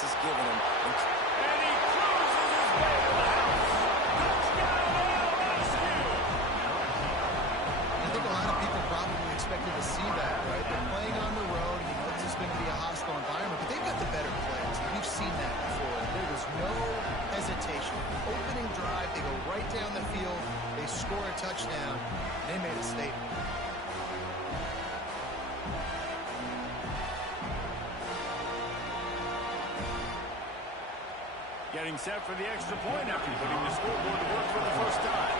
defense is giving him. And he cruises his way to the house. Touchdown, LSU! I think a lot of people probably expected to see that, right? They're playing on the road, and you know this is going to be a hostile environment, but they've got the better players. We've seen that before. There was no hesitation. Opening drive, they go right down the field, they score a touchdown, they made a statement. Getting set for the extra point after putting the scoreboard to work for the first time.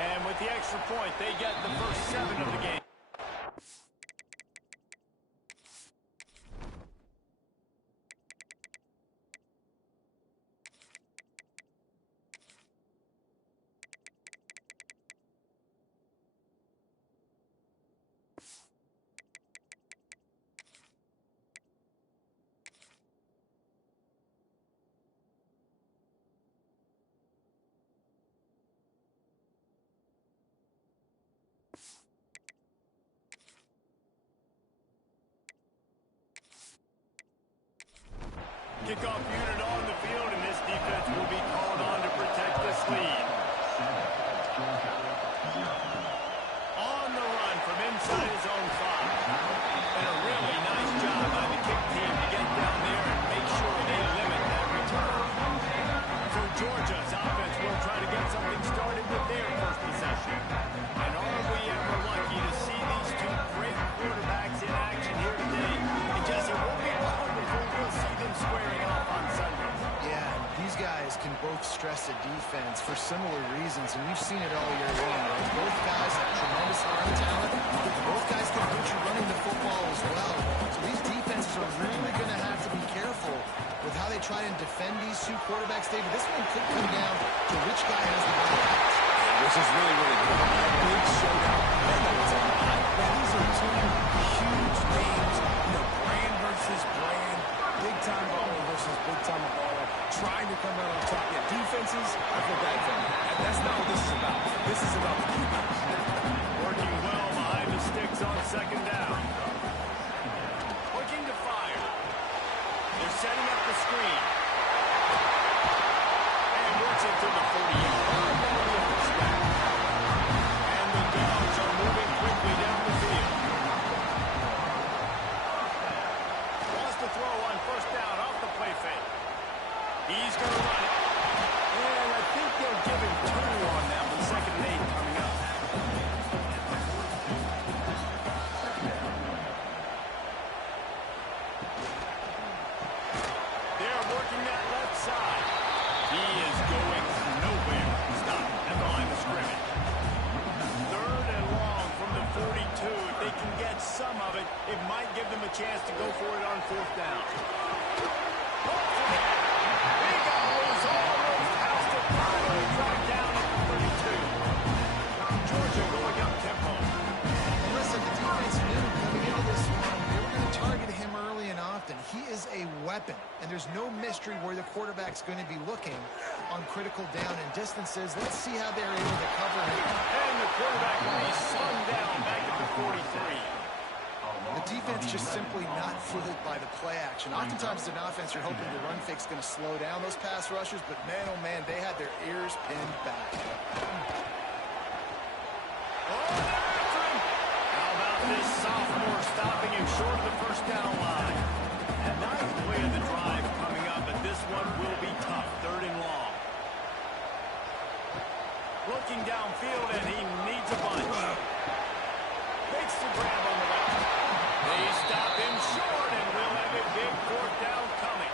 And with the extra point, they get the first 7 of the game. Kickoff unit on the field, and this defense will be called on to protect this lead. On the run from inside his own 5. And a really nice job by the kick team to get down there and make sure they limit that return. So Georgia's offense will try to get something started with their first possession. And are we ever lucky to see these two great quarterbacks in action here today? And Jesse, won't be long before we'll see them squaring off on Sunday. Yeah, these guys can both stress a defense for similar reasons, and we've seen it all year long, right? Both guys have tremendous arm talent. Both guys can hurt you running the football as well. So these defenses are really going to have to be careful with how they try and defend these two quarterbacks, David. This one could come down to which guy has the ball pass. Which is really, really good. A big showdown. These are two huge names, you know, brand versus brand, big-time baller versus big-time baller, trying to come out on top. Yeah, defenses, I feel bad for them. That's not what this is about. This is about the QBs. Working well behind the sticks on second down. Looking to fire. They're setting up the screen. And works it to the 40-yard line. And the Dogs are moving quickly down the field. Wants to throw on first down off the play fake. He's going to run it. And I think they'll give him 2 on that with 2nd and 8 coming up. They're working that left side. He is going nowhere. Stop at the line of scrimmage. 3rd and long from the 42. If they can get some of it, it might give them a chance to go for it on 4th down. Georgia going up tempo. Listen, the defense knew coming into this one, they were going to target him early and often. He is a weapon, and there's no mystery where the quarterback's going to be looking on critical down and distances. Let's see how they're able to cover him. And the quarterback will be slung down back at the 43. The defense just simply not fooled by the play action. Oftentimes, an offense, you're hoping the run fake's going to slow down those pass rushers, but man, oh man, they had their ears pinned back. How about this sophomore stopping him short of the first down line? And ninth play of the drive coming up, but this one will be tough. 3rd and long. Looking downfield, and he needs a bunch. Makes the grab on the left. They stop him short, and we'll have a big 4th down coming.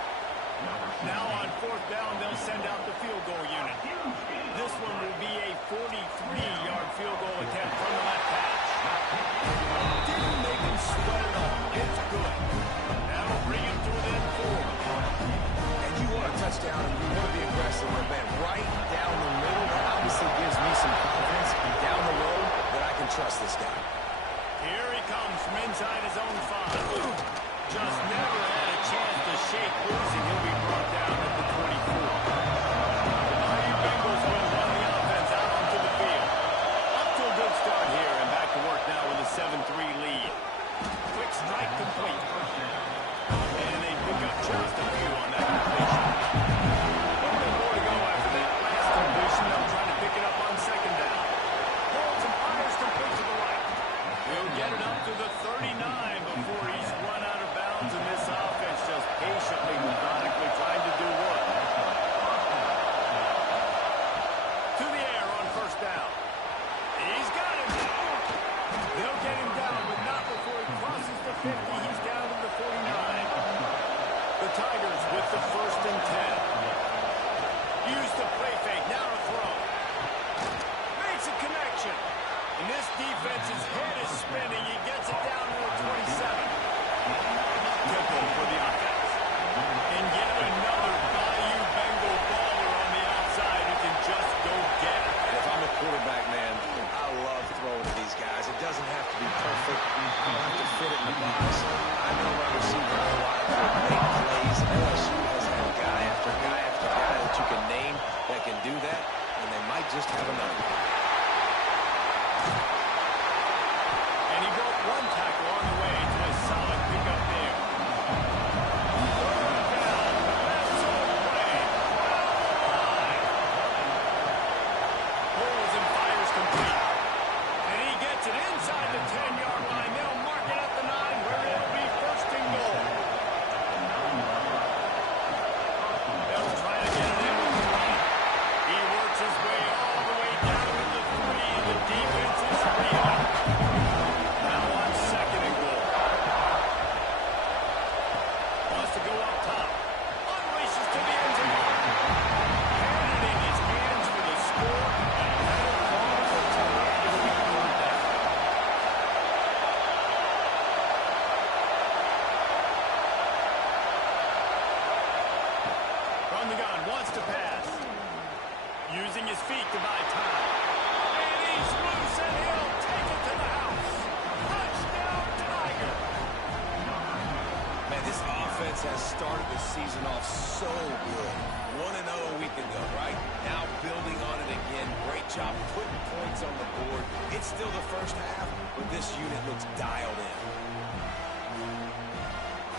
Now on 4th down, they'll send out the field goal unit. This one will be a 43-yard field goal attempt from the left hash. Didn't make him sweat at all. It's good. That'll bring him to within 4. And you want a touchdown, and you want to be aggressive, but man, right down the middle, that obviously gives me some confidence down the road that I can trust this guy. Here he comes from inside his own 5. Just never had a chance to shake loose, and he'll be brought down at the 24. The Mighty Bengals will run the offense out onto the field. Up to a good start here, and back to work now with a 7-3 lead. Quick strike complete. defense just patiently, methodically trying to do what? To the air on first down. He's got him. They'll get him down, but not before he crosses the 50. He's down to the 49. The Tigers with the 1st and 10. Use the play fake. Now to throw. Makes a connection. And this defense's head is spinning. He gets it down to the 27. Tempo for the offense. And yet another Bayou Bengal baller on the outside who can just go get it. And if I'm a quarterback, man, I love throwing to these guys. It doesn't have to be perfect. I don't have to fit it in the box. I know my receiver has a lot of good big plays. LSU has had guy after guy after guy that you can name that can do that, and they might just have another. And he broke one tackle on the way to a solid pickup there. Third down. That's all play. Pulls and fires complete. And he gets it inside the 10-yard line. They'll mark it at the 9 where it'll be 1st and goal. They'll try to get it in with the run. He works his way all the way down to the 3. The defense is reeling. Now on 2nd and goal. Wants to go up top. Unleashes to the end zone. Had it in his hands for the score. And that'll call for time to be 3rd down. From the gun, wants to pass. Using his feet to buy time. And he's loose and he'll take it to the house. Touchdown, Tiger. Man, this offense has started the season off so good. 1-0 a week ago, right? Now building on it again. Great job putting points on the board. It's still the first half, but this unit looks dialed in.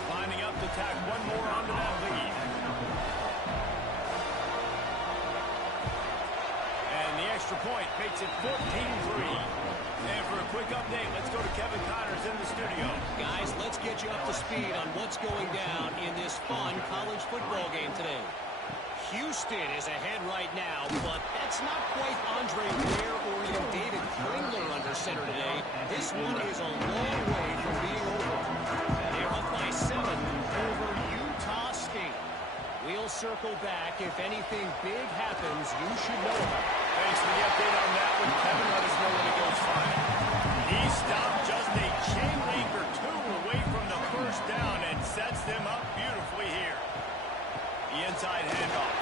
Lining up to tack one more onto that lead. And the extra point makes it 14-3. And for a quick update, let's go to Kevin Connors in the studio. Guys, let's get you up to speed on what's going down in this fun college football game today. Houston is ahead right now, but that's not quite Andre Ware or even David Klingler under center today. This one is a long way from being over. They're up by 7 over Utah State. We'll circle back. If anything big happens, you should know about it. Thanks for the update on that one. Kevin, let us know when it goes fine. He stopped just a chain link or 2 away from the 1st down and sets them up beautifully here. The inside handoff.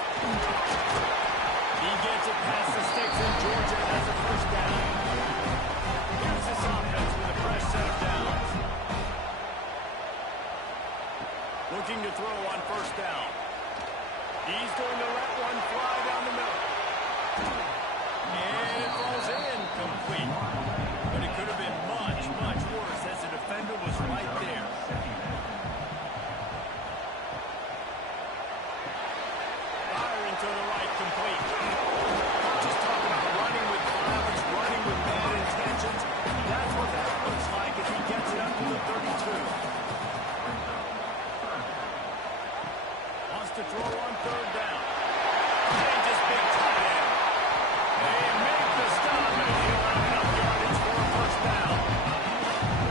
He gets it past the sticks, and Georgia has a 1st down. Here's this offense with a fresh set of downs. Looking to throw on 1st down. He's going to let one fly down the middle. And it falls in complete. But it could have been much, much worse as the defender was right there. Firing to the right, complete. Just talking about running with violence, running with bad intentions. That's what that looks like as he gets it up to the 32. Wants to throw on 3rd down. Changes big tight end. They make the stop, and he'll have enough yardage for a 1st down.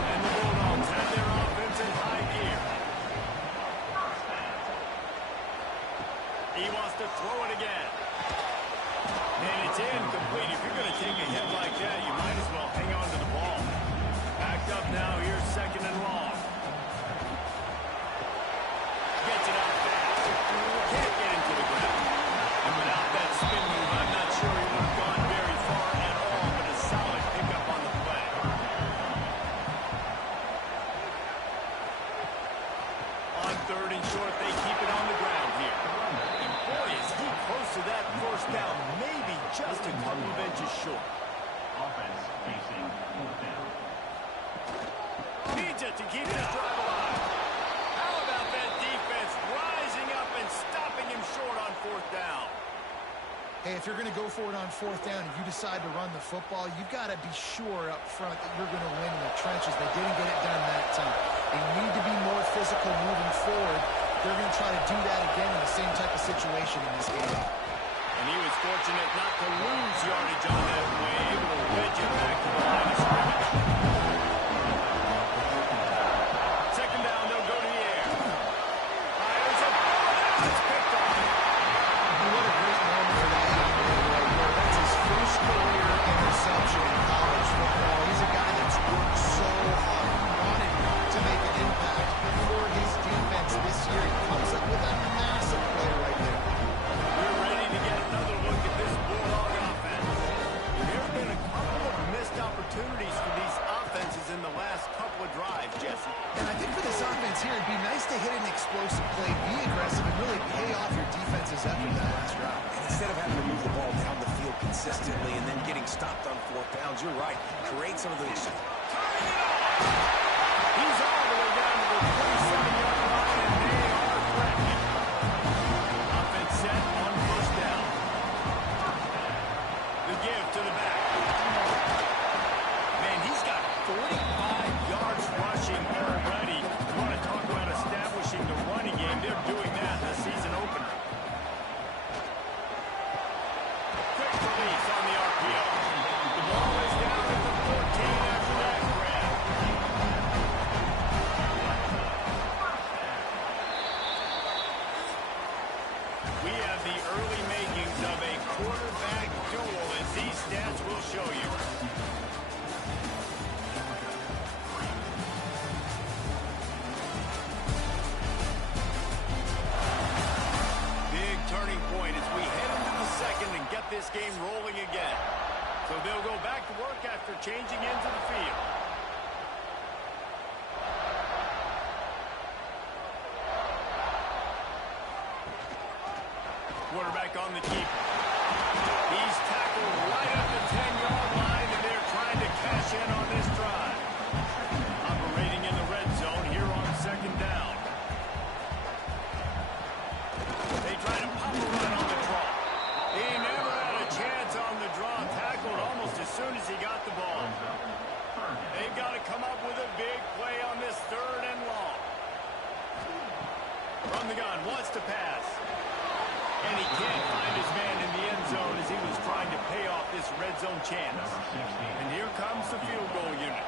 And the Bulldogs have their offense in high gear. He wants to throw it again. And it's incomplete. If you're going to take a hit like that, you might as well hang on to the ball. Backed up now. Here's 2nd and long. Gets it out fast. Can't get into the ground. And without that spin move, I'm not sure he would have gone very far at all, but a solid pickup on the play. On 3rd and short, they keep it on the ground here. And boy, is he close to that 1st down, maybe just a couple of inches short. Offense facing 4th down. Needs it to keep this drive alive. How about that defense rising up and stopping him short on 4th down? Hey, if you're going to go for it on 4th down and you decide to run the football, you've got to be sure up front that you're going to win in the trenches. They didn't get it done that time. They need to be more physical moving forward. They're going to try to do that again in the same type of situation in this game. And he was fortunate not to lose yardage on that play, able to wedge it back to the line of scrimmage. Second down, they'll go to the air. Fires it. It's picked off. What a great moment for that young man right there. That's his first career interception in college football. He's a guy that's worked so hard, wanted to make an impact for his defense this year. He comes up with a massive play right there. We're ready to get another look at this Bulldog offense. There have been a couple of missed opportunities for these offenses in the last couple of drives, Jesse. And I think for this offense here, it'd be nice to hit an explosive play, be aggressive, and really pay off your defense's effort that last drive. And instead of having to move the ball down the field consistently and then getting stopped on fourth downs, you're right. Create some of those. He's all the way down to the 27-yard line, and they are threatening. Offense set on first down. The give to the back. Man, he's got 45 yards rushing already. You want to talk about establishing the running game. They're doing that in the season opener. Quick release on the RPO. The ball is down at the 14 after that grab. We have the early makings of a quarterback duel, as these stats will show you. Big turning point as we head into the second and get this game rolling again. So they'll go back to work after changing into the field. Quarterback on the keeper. He's tackled right at the 10-yard line, and they're trying to cash in on this drive. Operating in the red zone here on second down. They try to pop a run on the draw. He never had a chance on the draw. Tackled almost as soon as he got the ball. They've got to come up with a big play on this third and long. From the gun, wants to pass. And he can't find his man in the end zone as he was trying to pay off this red zone chance. And here comes the field goal unit.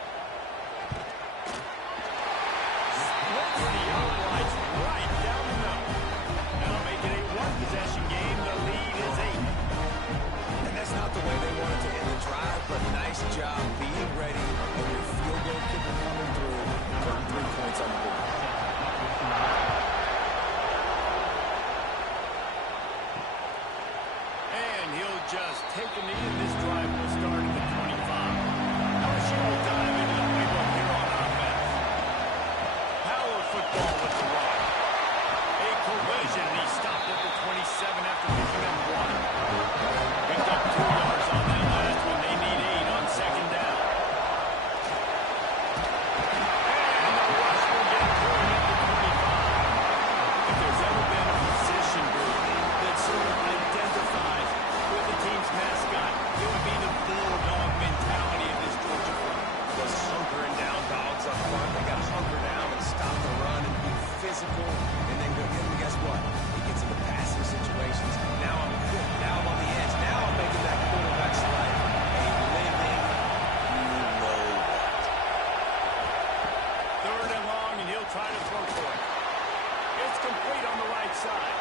Splits the outrights right down the middle. That'll make it a one-possession game. The lead is 8. And that's not the way they wanted to end the drive, but nice job being ready and your field goal kicker coming through for 3 points on the board. Just take a knee, and this drive will start at the 25. LSU will dive into the playbook here on offense. Power football with the run. A collision, and he stopped at the 27 after picking up 1. Picked up 2 yards on that last one. They need 8 on second down. And the rush will get through at the 25. If there's ever been a position group that sort of identifies with the team's mascot, it would be the bulldog mentality of this Georgia front. Those hunkering down dogs up front, they got to hunker down and stop the run and be physical, and then go get him. Guess what? He gets into passing situations. Now I'm good. Now I'm on the edge. Now I'm making that quarterback's life a living, you know what. Third and long, and he'll try to throw for it. It's complete on the right side.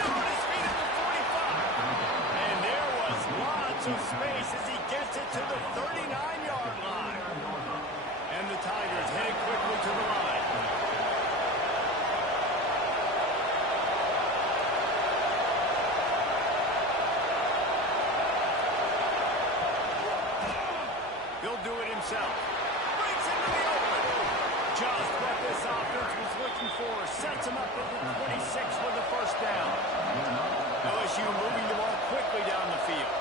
Still on his feet at the 45. And there was lots of space as he gets it to the 39-yard line. And the Tigers head quickly to the line. He'll do it himself. Breaks into the open. Just what this offense was looking for. Sets him up at the 26 for the first down. LSU moving the ball quickly down the field.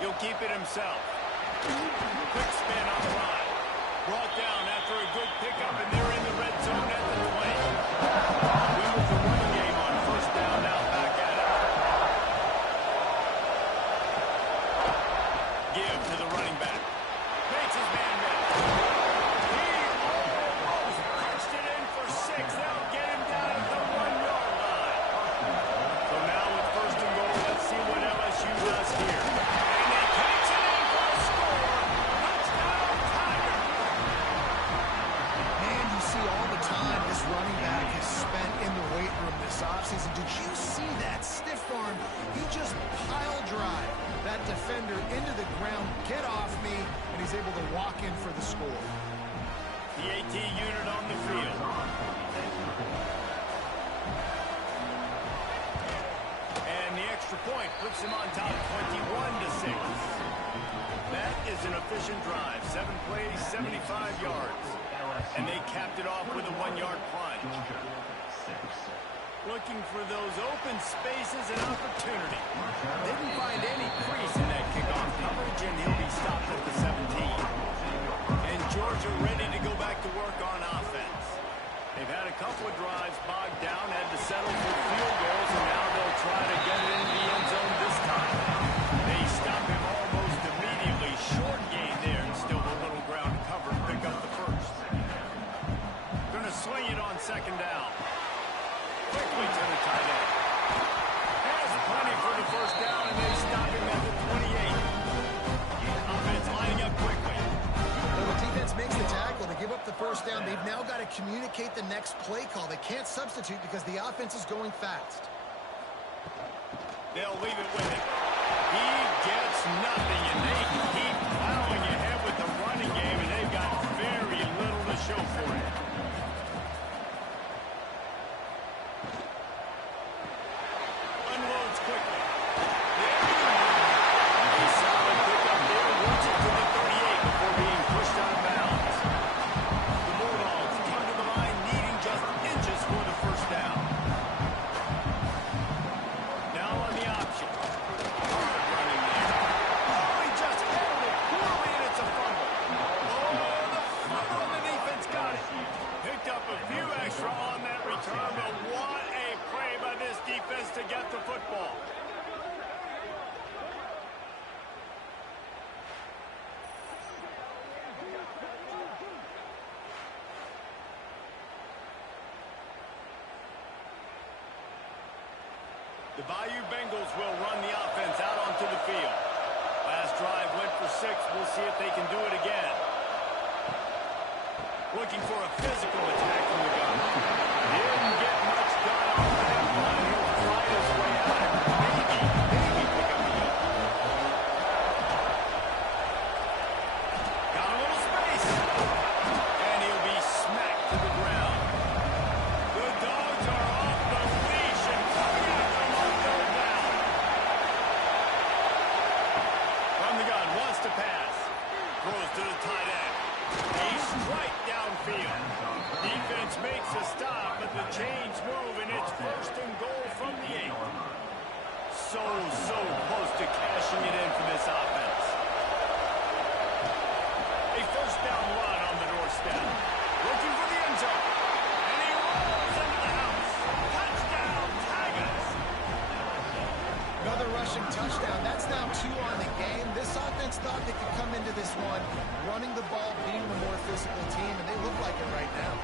He'll keep it himself. Quick spin on the line. Brought down after a good pickup, and they're in the red zone at the 20. We move the running game on first down now. Back at it. Give to the running back. Makes his man miss. He offseason. Did you see that stiff arm? He just pile drive that defender into the ground, get off me, and he's able to walk in for the score. The AT unit on the field. And the extra point puts him on top 21-6. That is an efficient drive. 7 plays, 75 yards. And they capped it off with a 1-yard plunge. Looking for those open spaces and opportunity. Didn't find any crease in that kickoff coverage, and he'll be stopped at the 17. And Georgia ready to go back to work on offense. They've had a couple of drives bogged down, had to settle for field goals, and now they'll try to get it into the end zone this time. They stop him almost immediately. Short gain there, and still a little ground cover to pick up the first. Gonna swing it on second down. Quickly to the tight end. Has plenty for the first down, and they stop him at the 28. Offense lining up quickly. When the defense makes the tackle to give up the first down, they've now got to communicate the next play call. They can't substitute because the offense is going fast. They'll leave it with him. He gets nothing, and they keep plowing ahead with the running game, and they've got very little to show for it. Unloads quickly. A solid pickup there. Works it to the 38 before being pushed out of bounds. The Bulldogs come to the line needing just inches for the first down. Now on the option. Hard running there. Oh, he just handled it poorly, and it's a fumble. Oh, the fumble, and the defense got it. Picked up a few extra on that return, but what a play by this defense to get the football. The Bayou Bengals will run the offense out onto the field. Last drive went for 6. We'll see if they can do it again. Looking for a physical attack from the gun. Didn't get much done on that one. He'll fight his way out and maybe pick up the yard. Got a little space. And he'll be smacked to the ground. The Dogs are off the leash and coming after him on third down. From the gun, wants to pass. Throws to the tight end. He's right downfield. Defense makes a stop, but the chains move, and it's 1st and goal from the 8. So close to cashing it in for this offense. A first down run on the doorstep. Looking for the end zone. And he rolls into the house. Touchdown, Tigers. Another rushing touchdown. That's now 2 on the game. This offense thought they could come into this one running the ball, being the more physical team, and they look like it right now.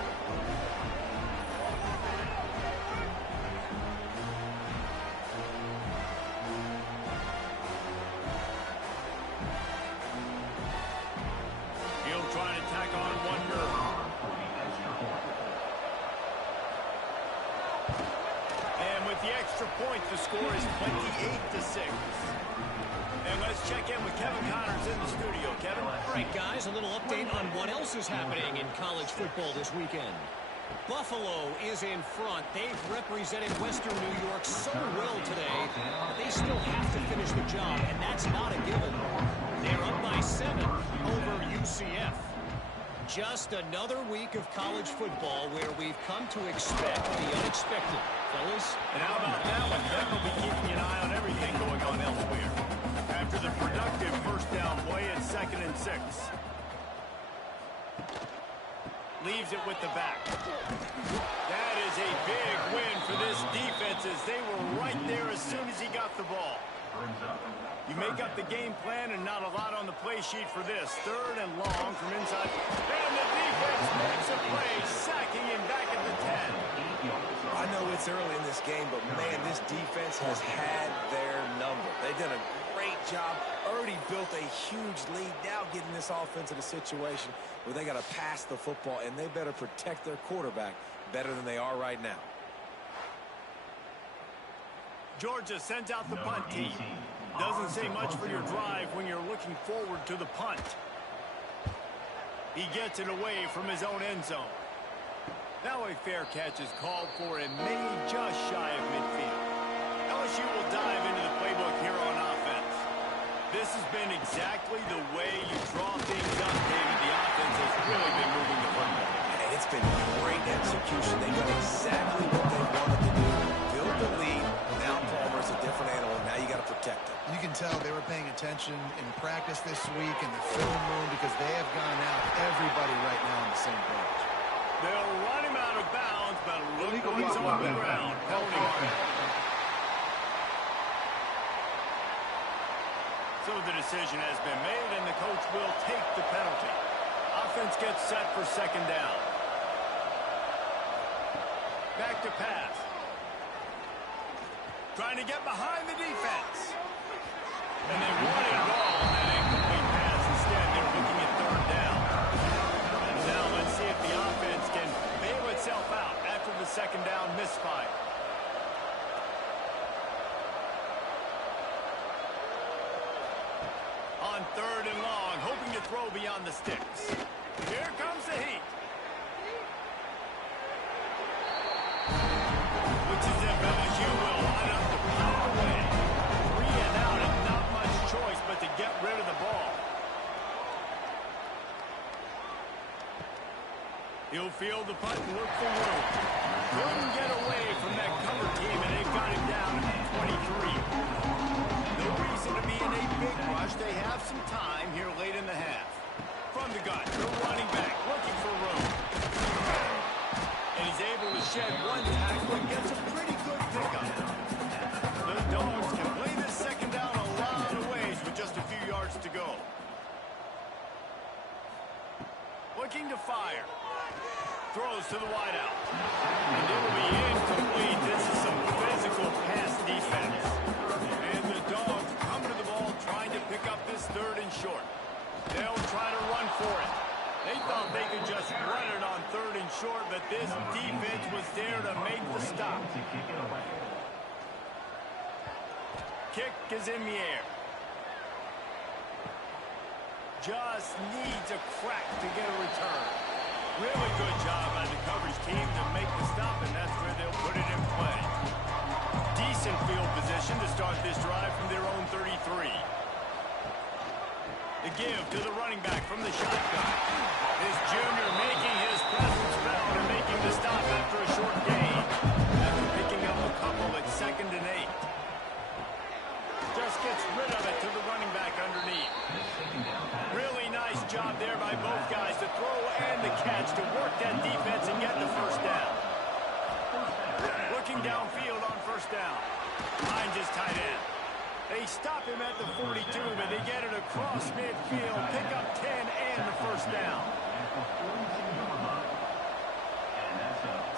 He'll try to tack on one more. And with the extra point, the score is 28-6. And let's check in with Kevin Connors in the studio. Kevin? All right, guys, a little update on what else is happening in college football this weekend. Buffalo is in front. They've represented Western New York so well today, but they still have to finish the job, and that's not a given. They're up by 7 over UCF. Just another week of college football where we've come to expect the unexpected. Fellas? And how about that one? Kevin will be keeping an eye on everything going on elsewhere. After the productive first down play at 2nd and 6. Leaves it with the back. That is a big win for this defense as they were right there as soon as he got the ball. You make up the game plan and not a lot on the play sheet for this. 3rd and long from inside. And the defense makes a play, sacking him back at the 10. I know it's early in this game, but man, this defense has had their number. They've done a great job, already built a huge lead, now getting this offense in a situation where they got to pass the football, and they better protect their quarterback better than they are right now. Georgia sends out the punt team. Doesn't say much for your drive when you're looking forward to the punt. He gets it away from his own end zone. Now a fair catch is called for and made just shy of midfield. LSU will dive into the playbook here on offense. This has been exactly the way you draw things up, David. The offense has really been moving the football. And it's been great execution. They got exactly what they wanted to do. Build the lead. Now Palmer's a different animal. Now you got to protect him. You can tell they were paying attention in practice this week in the film room because they have gone out everybody right now on the same page. They'll run him out of bounds, but look what's on the ground. Penalty. So the decision has been made, and the coach will take the penalty. Offense gets set for second down. Back to pass. Trying to get behind the defense. And they wanted it all on that incomplete pass. Instead, they're looking at third down. And now let's see if the offense can bail itself out after the second down misfire. On third and long, hoping to throw beyond the sticks. Here comes the heat. Which is if LSU will line up the power away. 3 and out and not much choice but to get rid of the ball. He'll field the punt and look for room. Couldn't get away from that cover team, and they've got him down at 23. No reason to be in a big rush. They have some time here late in the half. From the gun, the running back looking for room. And he's able to shed one tackle and gets a pretty good pickup. The Dogs can play this second down a lot of ways with just a few yards to go. Looking to fire. Throws to the wideout. And it will be incomplete. This is some physical pass defense. And the Dogs come to the ball trying to pick up this third and short. They'll try to run for it. They thought they could just run it on third and short, but this defense was there to make the stop. Kick is in the air. Just needs a crack to get a return. Really good job by the coverage team to make the stop, and that's where they'll put it in play. Decent field position to start this drive from their own 33. The give to the running back from the shotgun. This junior making his presence felt and making the stop after a short gain. After picking up a couple at 2nd and 8. Just gets rid of it to the running back underneath. Really nice job there by both guys to throw and the catch to work that defense and get the first down. Looking downfield on first down. Finds his tight end. They stop him at the 42, but they get it across midfield, pick up 10 and the first down.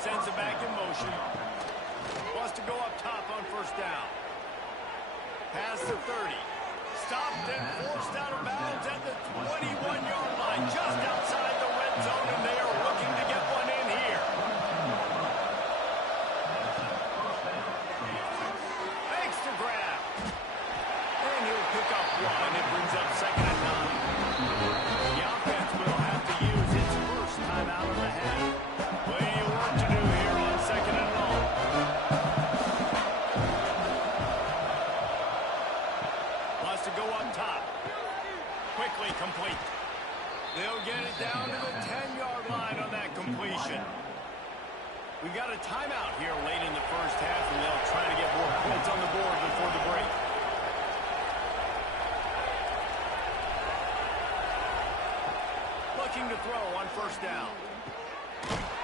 Sends it back in motion. Wants to go up top on first down. Past the 30. Stopped and forced out of bounds at the 21-yard line, just outside the red zone, and they are looking to get one in here. Makes the grab. And he'll pick up one. It brings up 2nd and 9. The offense will have to use its first timeout of the half. Plenty of work to do here on 2nd and long. Wants to go up top. Quickly complete. They'll get it down to the 10-yard line on that completion. We got a timeout here late in the first half, and they'll try to get more points on the board before the break. Looking to throw on first down.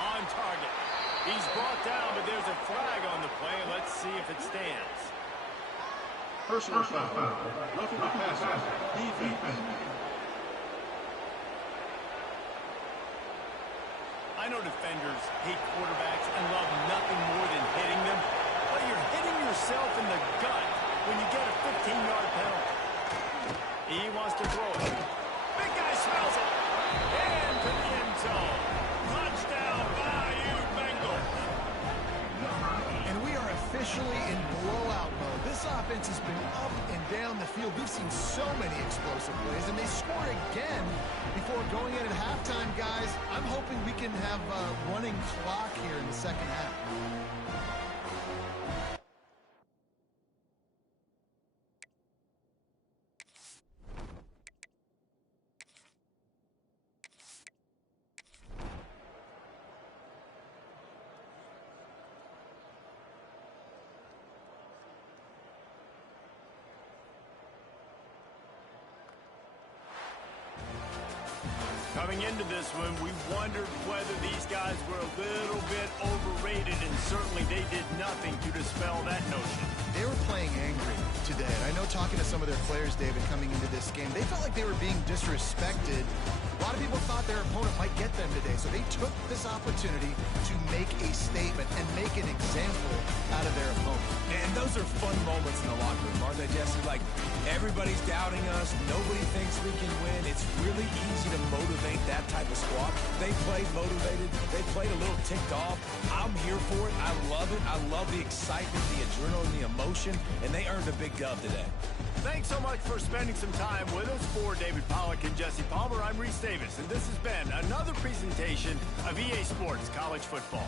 On target. He's brought down, but there's a flag on the play. Let's see if it stands. Personal foul. Roughing the passer. Defense. I know defenders hate quarterbacks and love nothing more than hitting them, but you're hitting yourself in the gut when you get a 15-yard penalty. He wants to throw it. Big guy smells it. And to the end zone. Touchdown, Bayou Bengals. And we are officially officially in blowout mode. This offense has been up and down the field. We've seen so many explosive plays, and they score again before going in at halftime, guys. I'm hoping we can have a running clock here in the second half. Coming into this one, we wondered whether these guys were a little bit overrated, and certainly they did nothing to dispel that notion. They were playing angry today. And I know talking to some of their players, David, coming into this game, they felt like they were being disrespected. A lot of people thought their opponent might get them today, so they took this opportunity to make a statement and make an example out of their opponent. And those are fun moments in the locker room, aren't they, Jesse? Like, everybody's doubting us. Nobody thinks we can win. It's really easy to motivate that type of squad. They played motivated. They played a little ticked off. I'm here for it. I love it. I love the excitement, the adrenaline, the emotion, and they earned a big dub today. Thanks so much for spending some time with us. For David Pollack and Jesse Palmer, I'm Reese Davis, and this has been another presentation of EA Sports College Football.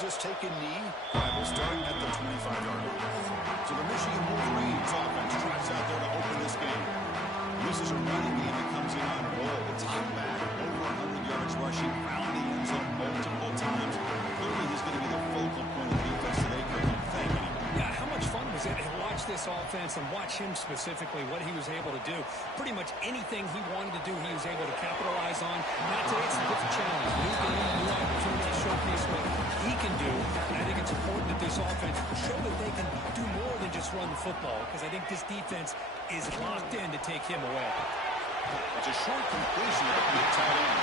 just take a knee. I will start at the 25-yard line. So the Michigan Wolverines offense tries out there to open this game. This is a running game that comes in on a roll. It's hot back, over 100 yards rushing, found the end zone multiple times. Clearly, he's going to be the focal point of the defense today. Thank you. Yeah, how much fun was it to watch this offense and watch him specifically, what he was able to do. Pretty much anything he wanted to do, he was able to capitalize on. Now today, it's a different challenge. New game, new opportunity to showcase what he can do. And I think it's important that this offense show that they can do more than just run the football, because I think this defense is locked in to take him away. It's a short completion to the tight end.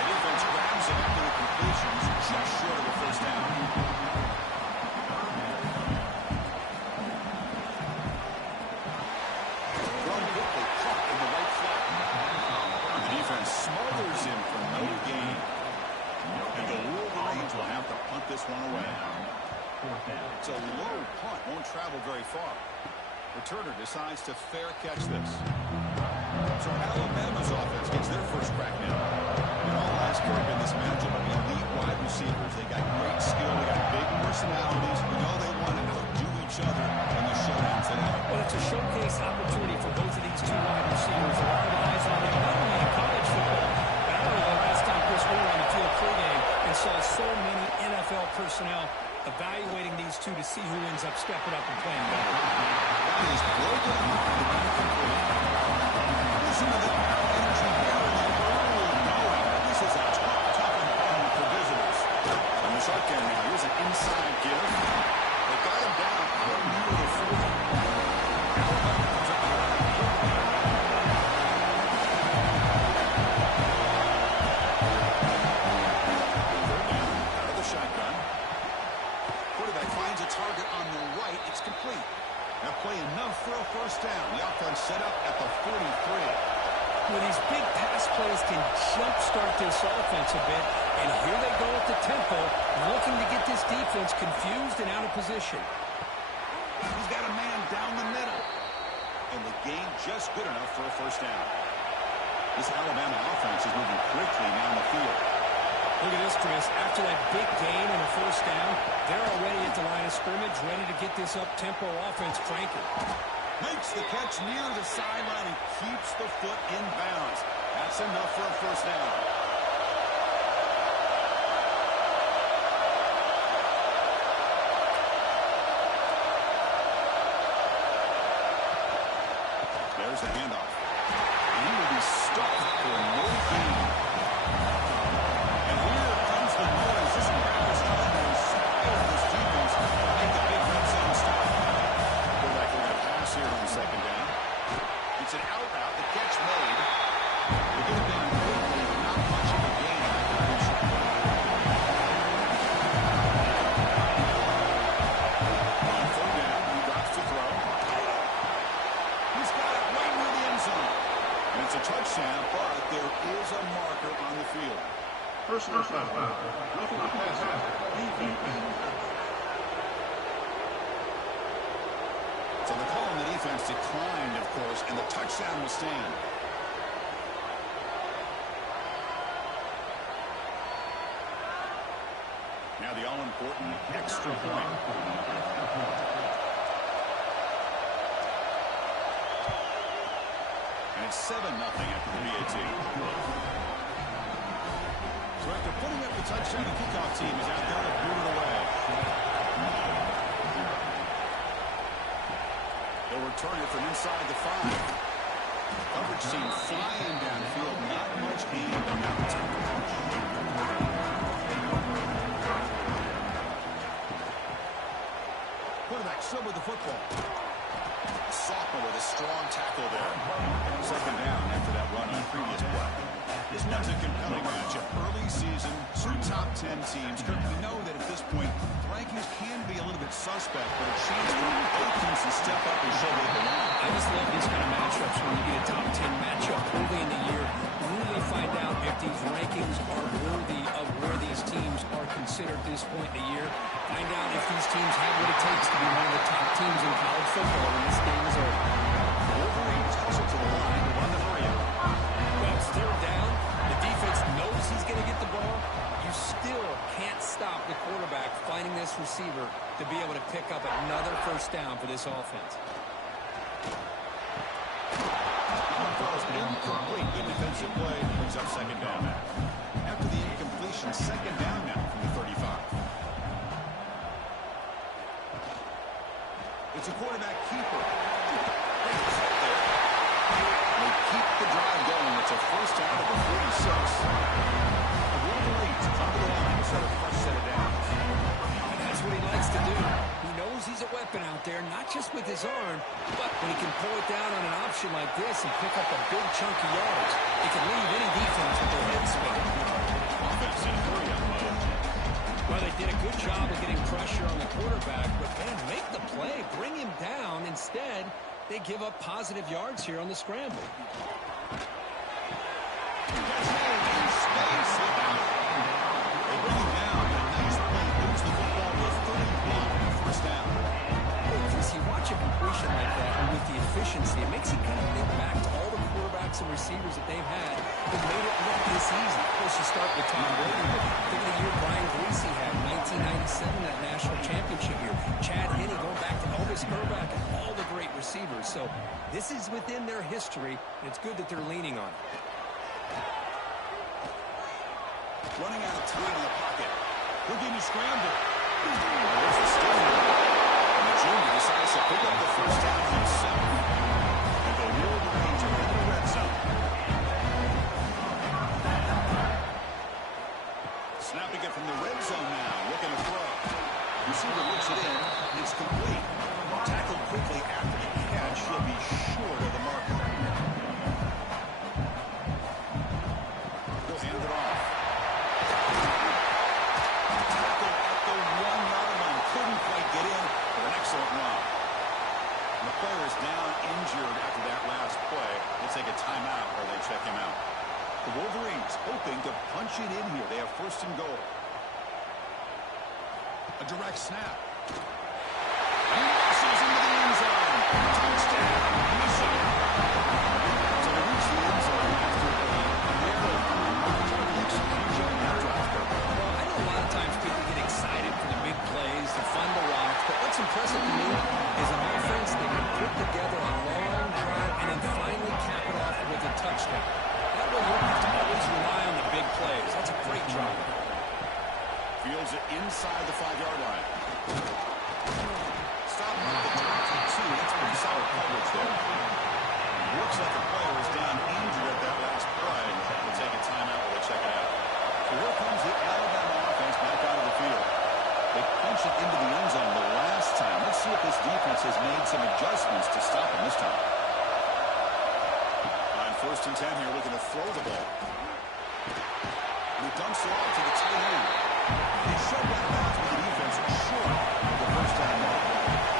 The defense grabs it after the completion, just short of the first down. Thrown quickly, caught in the right flat. The defense smothers him for no gain. And the Wolverines will have to punt this far. Returner decides to fair catch this. So Alabama's offense gets their first crack now. And all eyes curve in this matchup of elite wide receivers. They got great skill. They got big personalities. We know they want to outdo each other in the showdown tonight. Well, it's a showcase opportunity for both of these two wide receivers. A lot of eyes on them, not only in college football, but I remember the last time Chris, we were on the field pregame and saw so many NFL personnel evaluating these two to see who ends up stepping up and playing better. That is broken incomplete. Listen to the energy here in the early going. This is a tough environment for visitors. On the shotgun now, here's an inside give. They got him down right near the 40. Alabama comes up with a third down out of the shotgun. Quarterback finds a target on the right. It's complete. That play enough for a first down. The offense set up at the 43. Well, these big pass plays can jumpstart this offense a bit, and here they go at the tempo, looking to get this defense confused and out of position. He's got a man down the middle. And the gain just good enough for a first down. This Alabama offense is moving quickly down the field. Look at this, Chris. After that big gain and a first down, they're already at the line of scrimmage, ready to get this up-tempo offense cranking. Makes the catch near the sideline and keeps the foot in bounds. That's enough for a first down. There's the handoff. And he will be stuck for no gain. And here comes the noise. This crowd is going to inspire this defense to make a big red zone stop. Quarterback will get a pass here on second down. It's an out route. The catch made. They get it down quickly, but not much of a gain in that completion. On third down, he drops to throw. He's got it right near the end zone. And it's a touchdown, but there is a marker on the field. Personal foul. Roughing the passer. Defense. So the call on the defense declined, of course, and the touchdown will stand. Now the all-important extra point. And it's 7-0 after the BAT. So after putting up the touchdown, the kickoff team is out there to boot it away. They'll return it from inside the 5. Coverage team flying downfield. Not much gain on that return. Quarterback still with the football. Sophomore with a strong tackle there. Second down after that run on previous play. This one's a compelling matchup. Early season, two top 10 teams. Kirk, we know that at this point, the rankings can be a little bit suspect, but a chance for both teams to step up and show they belong. I just love these kind of matchups when you get a top 10 matchup early in the year. Really find out if these rankings are worthy of where these teams are considered at this point in the year. Find out if these teams have what it takes to be one of the top teams in college football when this game is over. Wolverines hustle to the line to run the hurry up. Well, it's third down. The defense knows he's going to get the ball. You still can't stop the quarterback finding this receiver to be able to pick up another first down for this offense. Incomplete. Good defensive play. Brings up second down. After the incompletion, second down now from the 35. It's a quarterback keeper. They keep the drive going. It's a first down at the 46. The Wolverines come to the line to set a fresh set of downs. And that's what he likes to do. He knows he's a weapon out there, not just with his arm, but when he can pull it down on an option like this and pick up a big chunk of yards, it can leave any defense with their head spinning. Offense in hurry up mode. Well, they did a good job of getting pressure on the quarterback, but man, make the play, bring him down. Instead, they give up positive yards here on the scramble. That's made in space. They bring him down, but a nice play moves the football to 31 on first down. Hey, Chris, you watch him start with Tom Brady, but think of the year Brian Greasy had, 1997, that national championship year. Chad Henne going back to Elvis Grbac and all the great receivers. So this is within their history, and it's good that they're leaning on it. Running out of time in the pocket. Houdini scramble. There's the steal. And the junior decides to pick up the first down himself. And the Wolverines are in the red zone. Snapping it from the red zone now. Looking to throw. Receiver looks it in. It's complete. Tackled quickly after the catch. He'll be short of the marker. He'll hand it off. Tackle at the 1-yard line. Couldn't quite get in, but an excellent run. And the player is down injured after that last play. They take a timeout or they check him out. The Wolverines hoping to punch it in here. They have first and goal. A direct snap. And he passes into the end zone. Touchdown, Michigan. So they reach the end zone after a narrow target execution in that drive. Well, I know a lot of times people get excited for the big plays, they're fun to watch, but what's impressive to me is an offense that can put together a long drive and then finally cap it off with a touchdown. That way you don't have to always rely on the big plays. That's a great drive. Fields it inside the 5-yard line. Stop at the 22. That's pretty solid coverage there. Looks like the player is down injured at that last play. We'll take a timeout while they check it out. So here comes the Alabama offense back out of the field. They punch it into the end zone the last time. Let's see if this defense has made some adjustments to stop him this time. On 1st and 10 here, looking to throw the ball. He dumps it off to the tight end. He's shoved out of bounds with the defense short of the first down mark.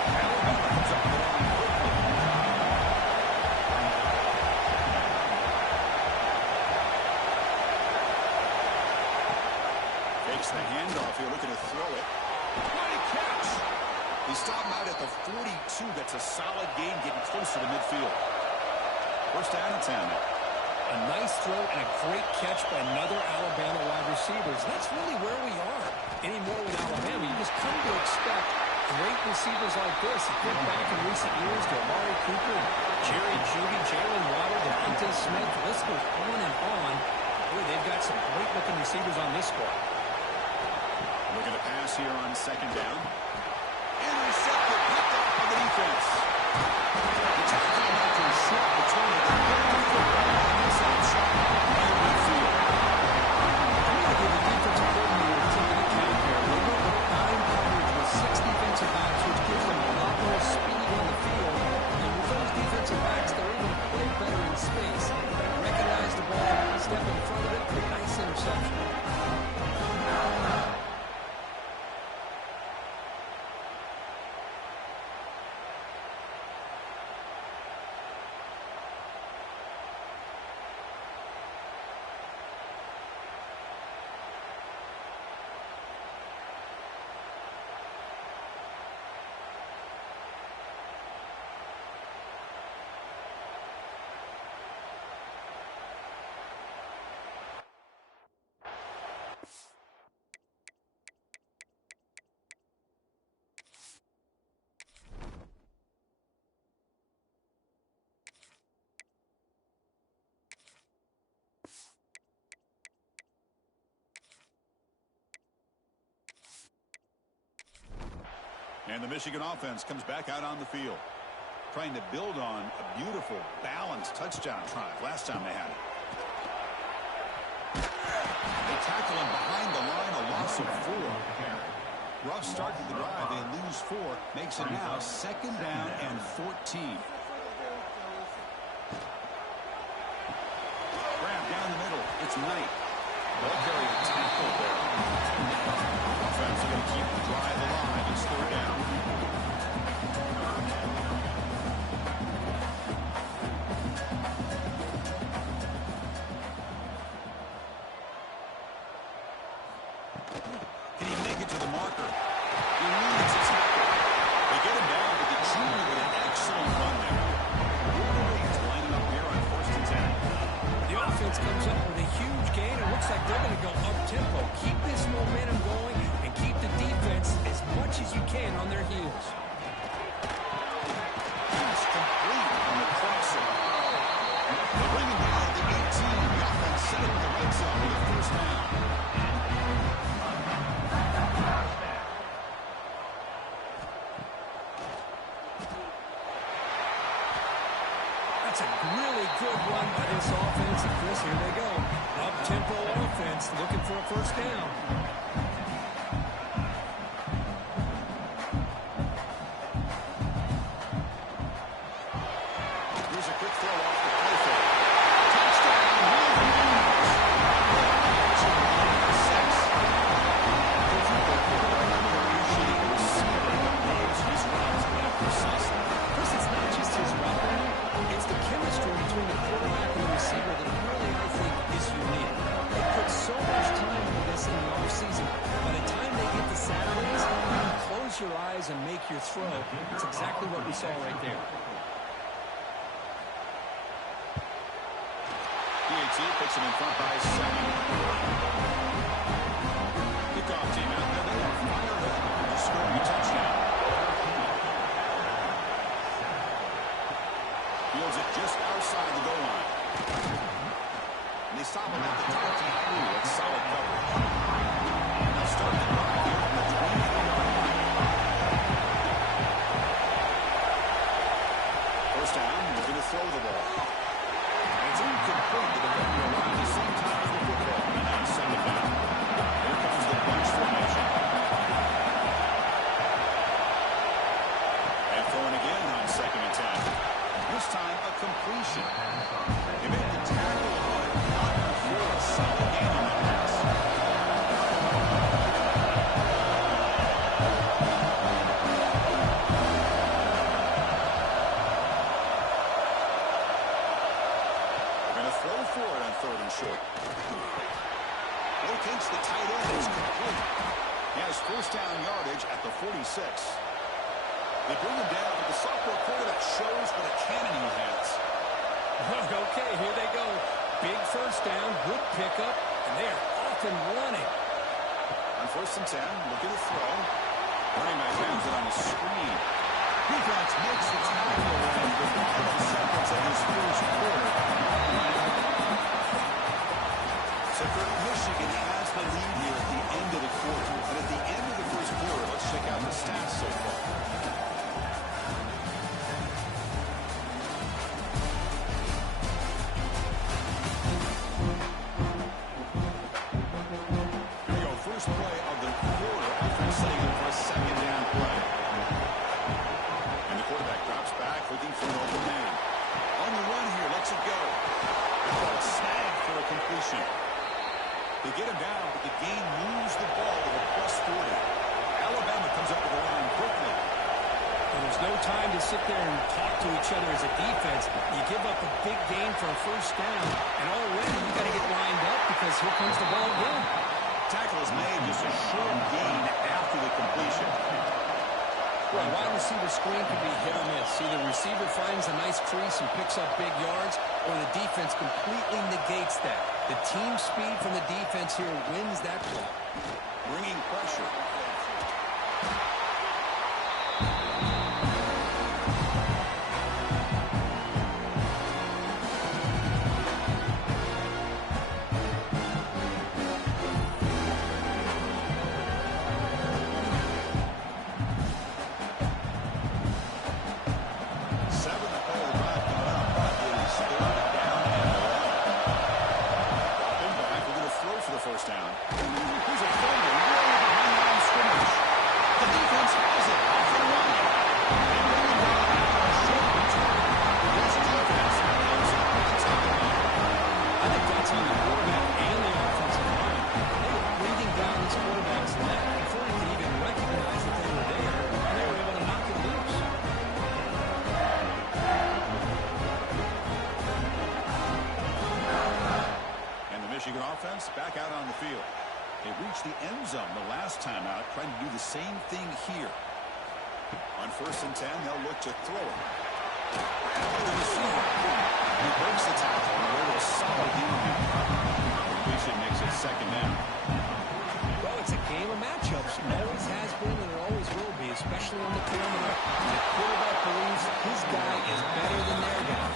Alabama comes up with the line quickly. Fakes the handoff here, looking to throw it. Great catch! He stopped out at the 42. That's a solid gain, getting closer to midfield. First down and 10. A nice throw and a great catch by another Alabama wide receiver. That's really where we are anymore with Alabama. You just come to expect great receivers like this. You think back in recent years to Amari Cooper, Jerry Jeudy, Jalen Waddle, Devontae Smith. The list goes on and on. Boy, they've got some great-looking receivers on this squad. Looking to pass here on 2nd down. Intercepted, picked up by the defense. The tackle after a short return of the inside shot right midfield. I'm going to give the defensive coordinator a tip of the cap here. They went with 9 coverage with 6 defensive backs, which gives them a lot more speed on the field. And with those defensive backs, they're able to play better in space. Recognize the ball, step in front of it, a nice interception. And the Michigan offense comes back out on the field, trying to build on a beautiful, balanced touchdown drive last time they had it. They tackle him behind the line, a loss of 4. Rough start to the drive. They lose 4. Makes it now 2nd down and 14. Grab down the middle. It's Knight. Ball carrier tackle there. Offense are going to keep the drive alive. It's 3rd down. Can he make it to the marker? He leads his tackle. They get him down, but the junior with an excellent run there. Wolverines lining up here on 1st and 10. The offense comes up with a huge gain. It looks like they're going to go up-tempo. Keep this momentum going and keep the defense as much as you can on their heels. Pass complete on the crosser. They bring him down at the 18. The offense set up in the red zone with a first down. That's a really good run by this offense. And Chris, here they go. Up-tempo offense looking for a first down. Here's a quick throw off the play fake. Touchdown, Wolverines! Six. The football quarterback appreciating the receiver that knows his routes that precisely. Chris, it's not just his route running. It's the chemistry between the quarterback and the receiver that really, I think, is unique. They put so much time into this in the offseason. By the time they get to Saturdays, you can close your eyes and make your throw. It's exactly what we saw right there. DAT picks him in front by 7. Kickoff team out there. They are fired up to score a touchdown. Fields it just outside the goal line. And they stop him at the 22. That's solid coverage. Now start the drive here from the 23-yard line. First down, they're going to throw the ball. And it's incomplete. The defender arrived at the same time as the football. And now send it back. Here comes the bunch formation. And throwing again on 2nd and 10. This time, a completion. They made the tackle, but not before a solid gain on that pass. They're going to throw for it on 3rd and short. Locates the tight end. It's complete. He has first down yardage at the 46. They bring him down, but the sophomore quarterback shows what a cannon he has. Okay, here they go. Big first down, good pickup, and they are off and running. On 1st and 10, looking to throw. Running back hands it on the screen. Defense makes the tackle and with 5 seconds of his first quarter. So for Michigan, he has the lead here at the end of the quarter. And at the end of the first quarter, let's check out the stats so far. First play of the quarter, offense setting up for a 2nd down play. And the quarterback drops back, looking for an open man. On the run here, lets it go. It's snagged for a completion. They get him down, but the gain moves the ball to the +40. Alabama comes up with the line quickly. And there's no time to sit there and talk to each other as a defense. You give up a big gain for a first down, and already you got to get lined up because here comes the ball again. Tackle is made, just a short gain after the completion. Well, wide receiver screen can be hit or miss. Either the receiver finds a nice crease and picks up big yards, or the defense completely negates that. The team speed from the defense here wins that play. Bringing pressure. First down. Here's a fumble way behind the line of scrimmage. The defense has it off and running. They bring it down after a short return. This defense knows how to tackle him. I think that's on the quarterback and the offensive line. They were breathing down this quarterback's neck before he could even recognize that they were there, and they were able to knock it loose. Michigan offense back out on the field. They reached the end zone the last time out, trying to do the same thing here. On 1st and 10, they'll look to throw it. He breaks the tackle and a solid gain here. incompletion makes it second down. Well, it's a game of matchups. It always has been and it always will be, especially on the perimeter. The quarterback believes his guy is better than their guy.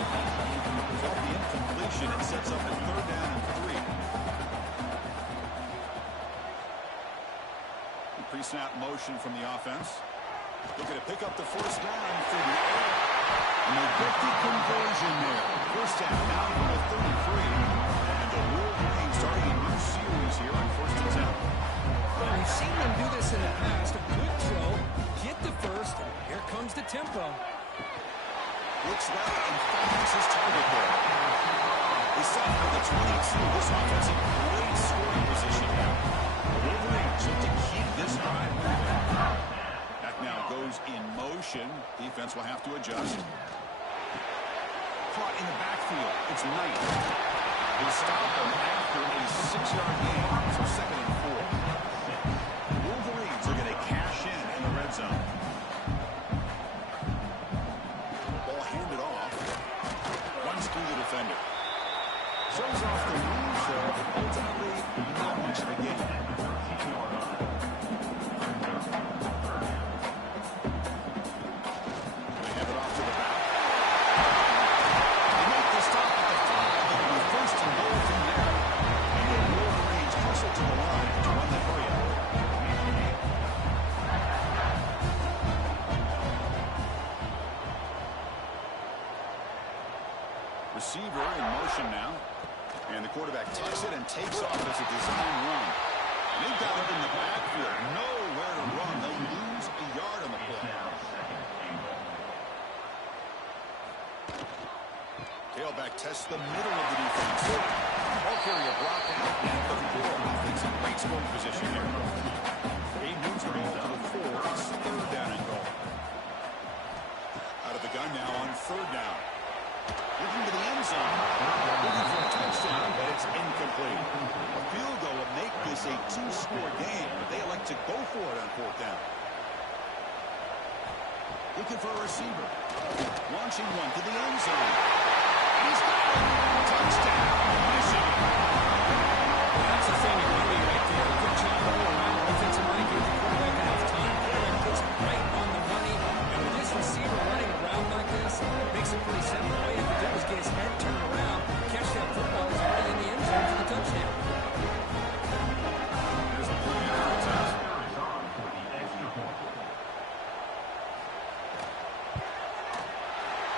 Without the incompletion, it sets up a 3rd down and 3. Pre-snap motion from the offense. Looking to pick up the 1st down through the air. And they get the conversion there. 1st down now from the 33. And the Wolverines starting a new series here on 1st and 10. Well, we've seen them do this in the past. A good throw, get the 1st, and here comes the tempo. Looks left and finds his target there. They set for the 22. This offense in great scoring position now. The Wolverines look to keep this drive moving. That now goes in motion. Defense will have to adjust. Caught in the backfield. It's Knight. They stop him after a 6-yard gain. So 2nd and 4. The Wolverines are going to cash in the red zone. Ball handed off. Runs through the defender. Shows off the moves there, but ultimately not much of a gain. They have it off to the back. They make the stop at the 5, and it'll be 1st and goal from there. And the Wolverines hustle to the line to run the play out. Receiver in motion now. And the quarterback tucks it and takes off as a design run. And they've got it in the backfield. Nowhere to run. They'll lose a yard on the play. Tailback tests the middle of the defense. Ball carrier blocked out at the 4. Offensive great scoring position here. He moves the ball to the 4. It's 3rd down and goal. Out of the gun now on 3rd down. Looking to the end zone. Looking for a touchdown, but it's incomplete. A field goal would make this a 2-score game, but they elect to go for it on 4th down. Looking for a receiver. Launching one to the end zone. And he's got it. Touchdown, Michigan. Well, that's the thing you want to be right there. Good job all around. Defensive line gave the quarterback enough time. Quarterback puts it right on the money. And with this receiver running around like this, it makes it pretty simple. All you have to do is get his head turned around, catch that football, is already in the end zone for the touchdown. There's a point in our test.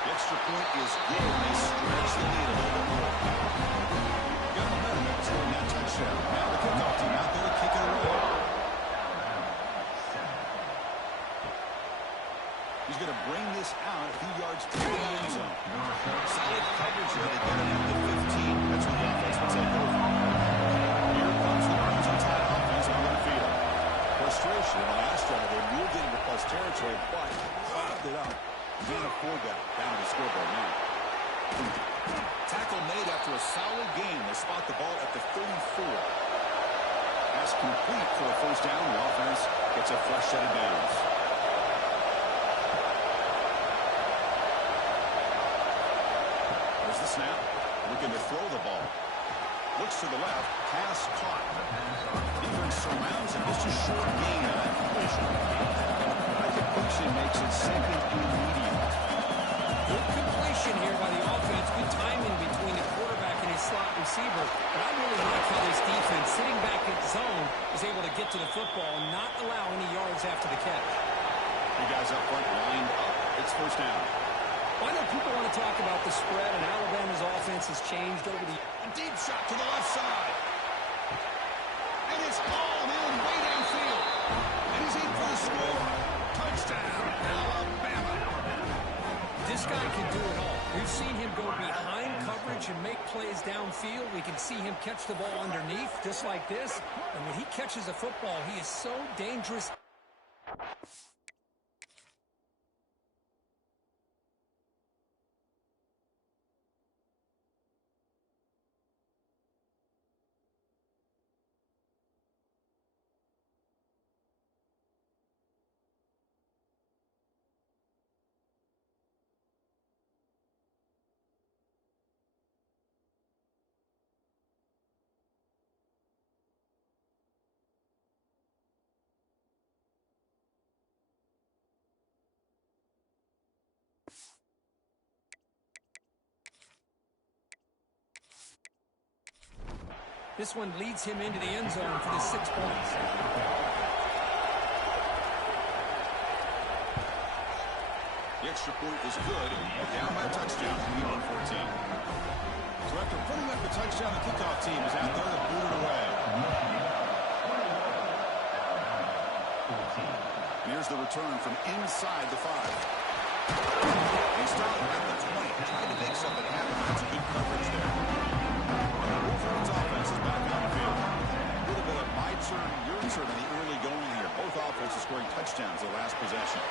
The extra point is good. They stretch the lead a little bit more. Got momentum in scoring that touchdown. Now the kickoff team out there to kick it away. He's going to bring this out a few yards to the end zone. Solid coverage there. They get it at the 15. That's when the offense will take over. Here comes the Crimson Tide offense on the field. Frustration in the last drive. They moved into plus territory, but popped it up. Gain of 4 down to the scoreboard now. Tackle made after a solid gain. They spot the ball at the 34. Pass complete for a 1st down. The offense gets a fresh set of downs. There's the snap. Looking to throw the ball. Looks to the left. Pass caught. Defense surrounds him. Just a short gain on that completion. That completion makes it 2nd and medium. Good completion here by the offense. Good timing between the quarterback and his slot receiver. But I really like how this defense, sitting back in zone, is able to get to the football and not allow any yards after the catch. You guys up front lined up. It's 1st down. Well, I know people want to talk about the spread, and Alabama's offense has changed over the... A deep shot to the left side. And it's hauled in way downfield. And he's in for the score. Touchdown, Alabama. This guy can do it all. We've seen him go behind coverage and make plays downfield. We can see him catch the ball underneath, just like this. And when he catches a football, he is so dangerous. This one leads him into the end zone for the 6 points. The extra point is good. Down by a touchdown, lead on 14. So after putting up the touchdown, the kickoff team is out there to boot it away. And here's the return from inside the 5. He started at the 20, trying to make something happen. That's good coverage there. And the Wolverines offense is back on the field. A little bit of my turn, your turn in the early going here. Both offenses scoring touchdowns the last possession.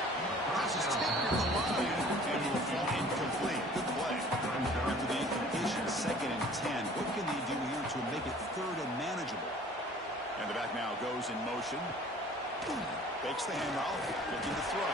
Pass is taken to the line and will fall incomplete. Good play. After the incompletion, 2nd and 10. What can they do here to make it 3rd and manageable? And the back now goes in motion. Fakes the handoff, looking to throw.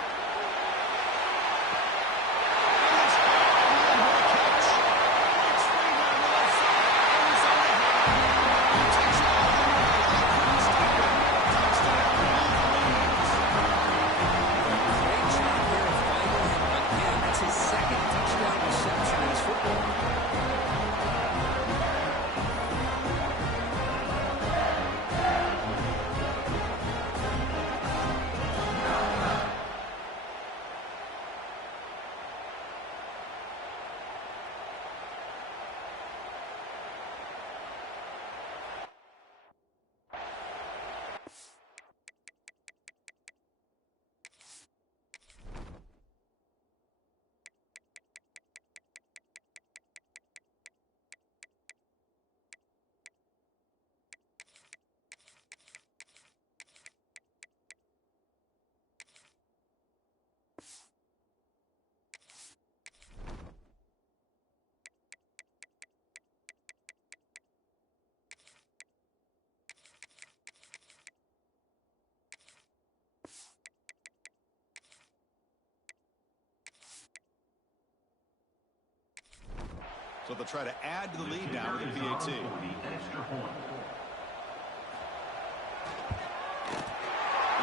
So they'll try to add to the lead now with the PAT. And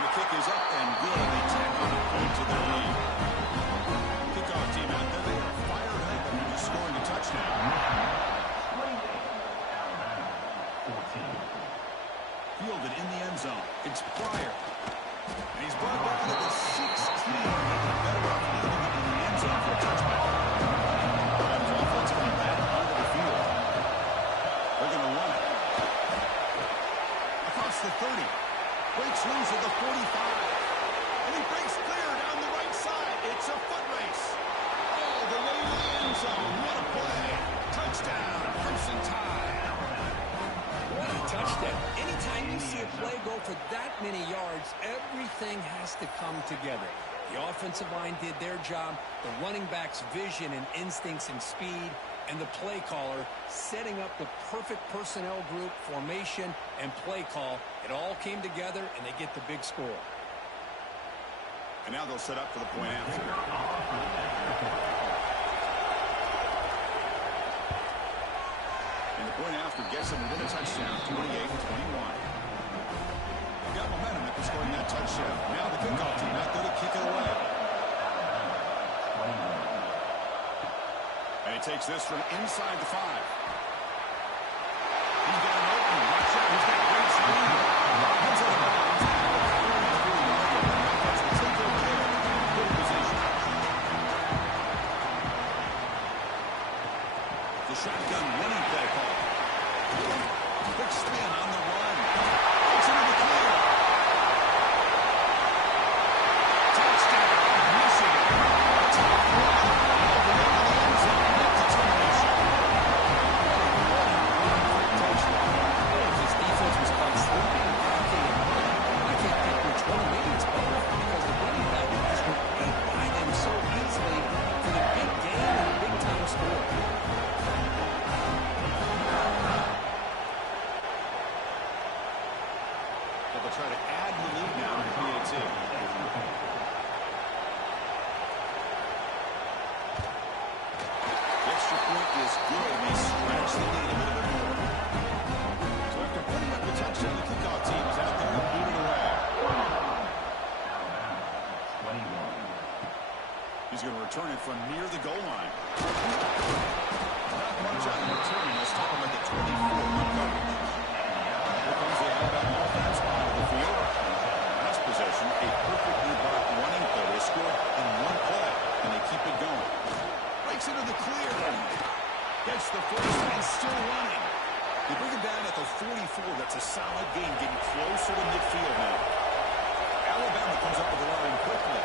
the kick is up and good. They tack on a point to their lead. Kickoff team out there. They are fired up and scoring a touchdown. Fielded in the end zone. It's Pryor. And he's brought back to the 16. Better off leaving him in the end zone for a touchdown. The 30, breaks loose at the 45, and he breaks clear down the right side. It's a foot race all the way to the end zone. What a play! Touchdown, Crimson Tide. What a touchdown. Anytime you see a play go for that many yards, everything has to come together. The offensive line did their job, the running back's vision and instincts and speed, and the play caller setting up the perfect personnel group, formation, and play call. It all came together, and they get the big score. And now they'll set up for the point after. And the point after gets them within a touchdown, 28-21. Got momentum after scoring that touchdown. Now the kickoff team out there to kick it away. And he takes this from inside the 5. He's got an opening. Watch out. He's got great speed. Heads out of bounds. That's the takeover there. Good position. The shotgun running play call. Quick spin on the run. Gets into the clear. Touchdown. Michigan. Try to add the lead now to the PAT. The extra point is good. They stretch the lead a little bit more. So after putting up the touchdown, the kickoff team is out there to boot it away. He's going to return it from near the goal line. Not much on the return. Let's talk about the 24 coverage. solid gain, getting closer to midfield now. Alabama comes up with the line quickly.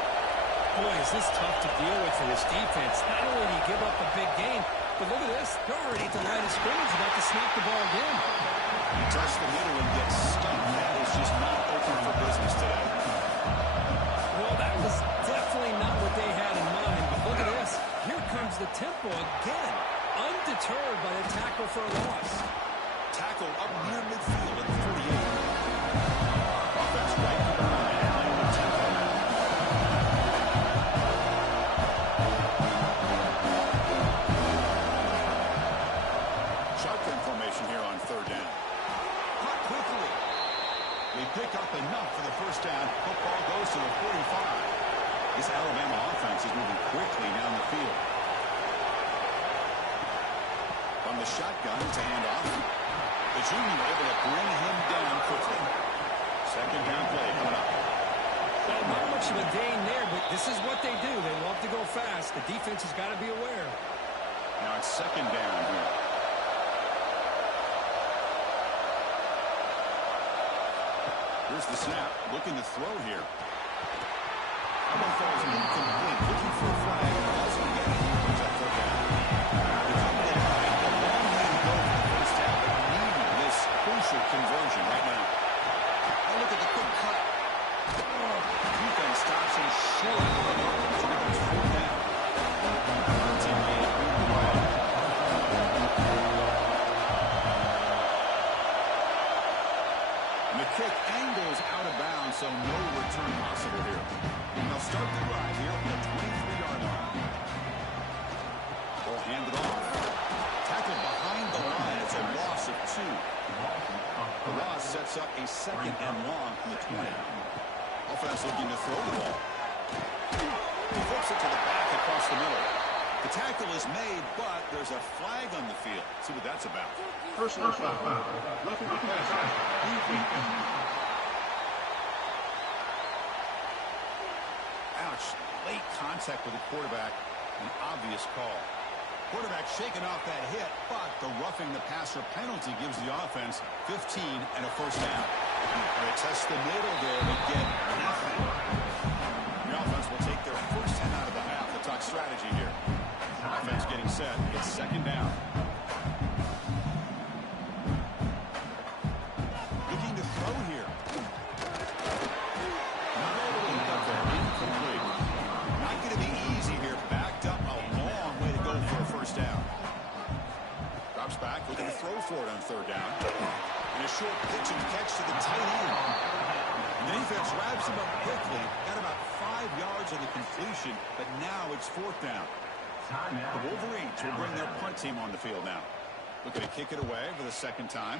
Boy, is this tough to deal with for this defense. Not only do you give up a big gain, but look at this. They're already at the line of scrimmage, about to snap the ball again. Touch the middle and get stuck. That is just not open for business today. Well, that was definitely not what they had in mind, but look at this. Here comes the tempo again, undeterred by the tackle for a loss. Tackle up near midfield at the 48. Offense right to the line, playing with tempo now. Shotgun formation here on third down. Caught quickly. They pick up enough for the first down. Football goes to the 45. This Alabama offense is moving quickly down the field. From the shotgun to hand off. The junior able to bring him down quickly. Second down play coming up. Well, not much of a gain there, but this is what they do. They love to go fast. The defense has got to be aware. Now it's second down here. Here's the snap. Looking to throw here. That one falls incomplete. Looking for a flag. Doesn't get it. Brings up third down. They come to the line. A long way to go for the first down, but needing this crucial conversion right now. Oh, look at the quick cut. Defense stops him short. So it becomes fourth down. Teammate moving away. And the kick angles out of bounds, so no return possible here. And they'll start the drive here on the 23-yard line. They'll hand it off. Tackled behind the line. It's a loss of 2. The loss sets up a second and long from the 20. Offense looking to throw the ball. He flips it to the back across the middle. The tackle is made, but there's a flag on the field. See what that's about. Personal foul. Roughing the passer. Ouch. Late contact with the quarterback. An obvious call. Quarterback shaking off that hit, but the roughing the passer penalty gives the offense 15 and a first down. They test the middle there to get nothing. The offense will take their first 10 out of the half. The talk strategy here. Offense getting set. It's second down. Looking to throw here. Not all the way up there. Incomplete. Not going to be easy here. Backed up a long way to go for a first down. Drops back. Looking to throw for it on third down. And a short pitch and catch to the tight end. And the defense wraps him up quickly. Got about 5 yards on the completion, but now it's fourth down. The Wolverines will bring their punt team on the field now. Looking to kick it away for the second time.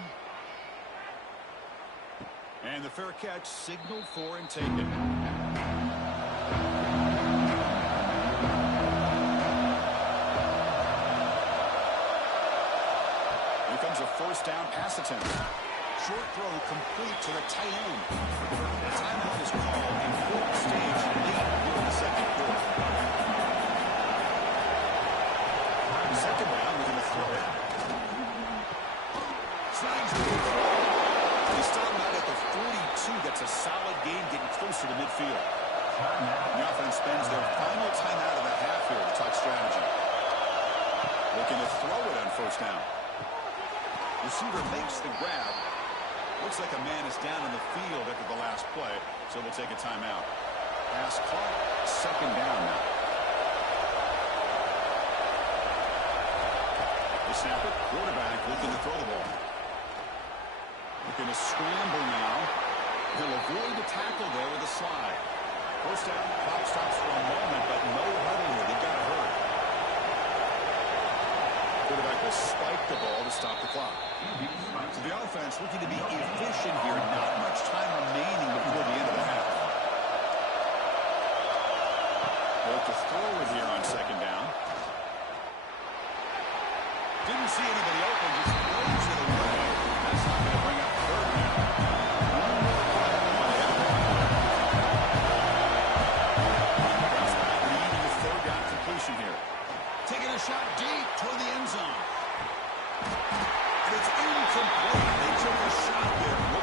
And the fair catch signaled for and taken. Here comes a first down pass attempt. Short throw complete to the tight end. The timeout is called in fourth stage late here in the second quarter. Second down, we're going to throw it. Snags the throw. They start him out at the 42. That's a solid game getting closer to midfield. The offense spends their final timeout of the half here to talk strategy. Looking to throw it on first down. Receiver makes the grab. Looks like a man is down in the field after the last play, so we'll take a timeout. Pass clock, second down now. They snap it. Quarterback looking to throw the ball. Looking to scramble now. He'll avoid the tackle there with a slide. First down, clock stops for a moment, but no huddle here. They've got to hurry. Quarterback will spike the ball to stop the clock. So the offense looking to be efficient here. Not much time remaining before the end of the half. They'll look to throw it here on second down. Didn't see anybody open, just throws it away. That's not going to bring up third down. One more play on the end. Brings back needing a third down completion here. Taking a shot deep toward the end zone. And it's incomplete. They took a shot there.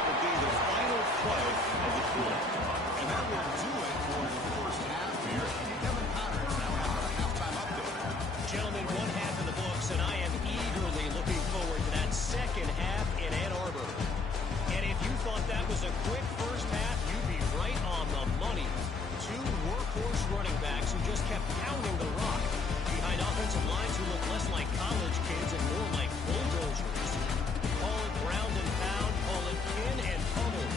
quick first half, you'd be right on the money. Two workhorse running backs who just kept pounding the rock. Behind offensive lines who look less like college kids and more like bulldozers. Call it ground and pound, call it pin and pummel.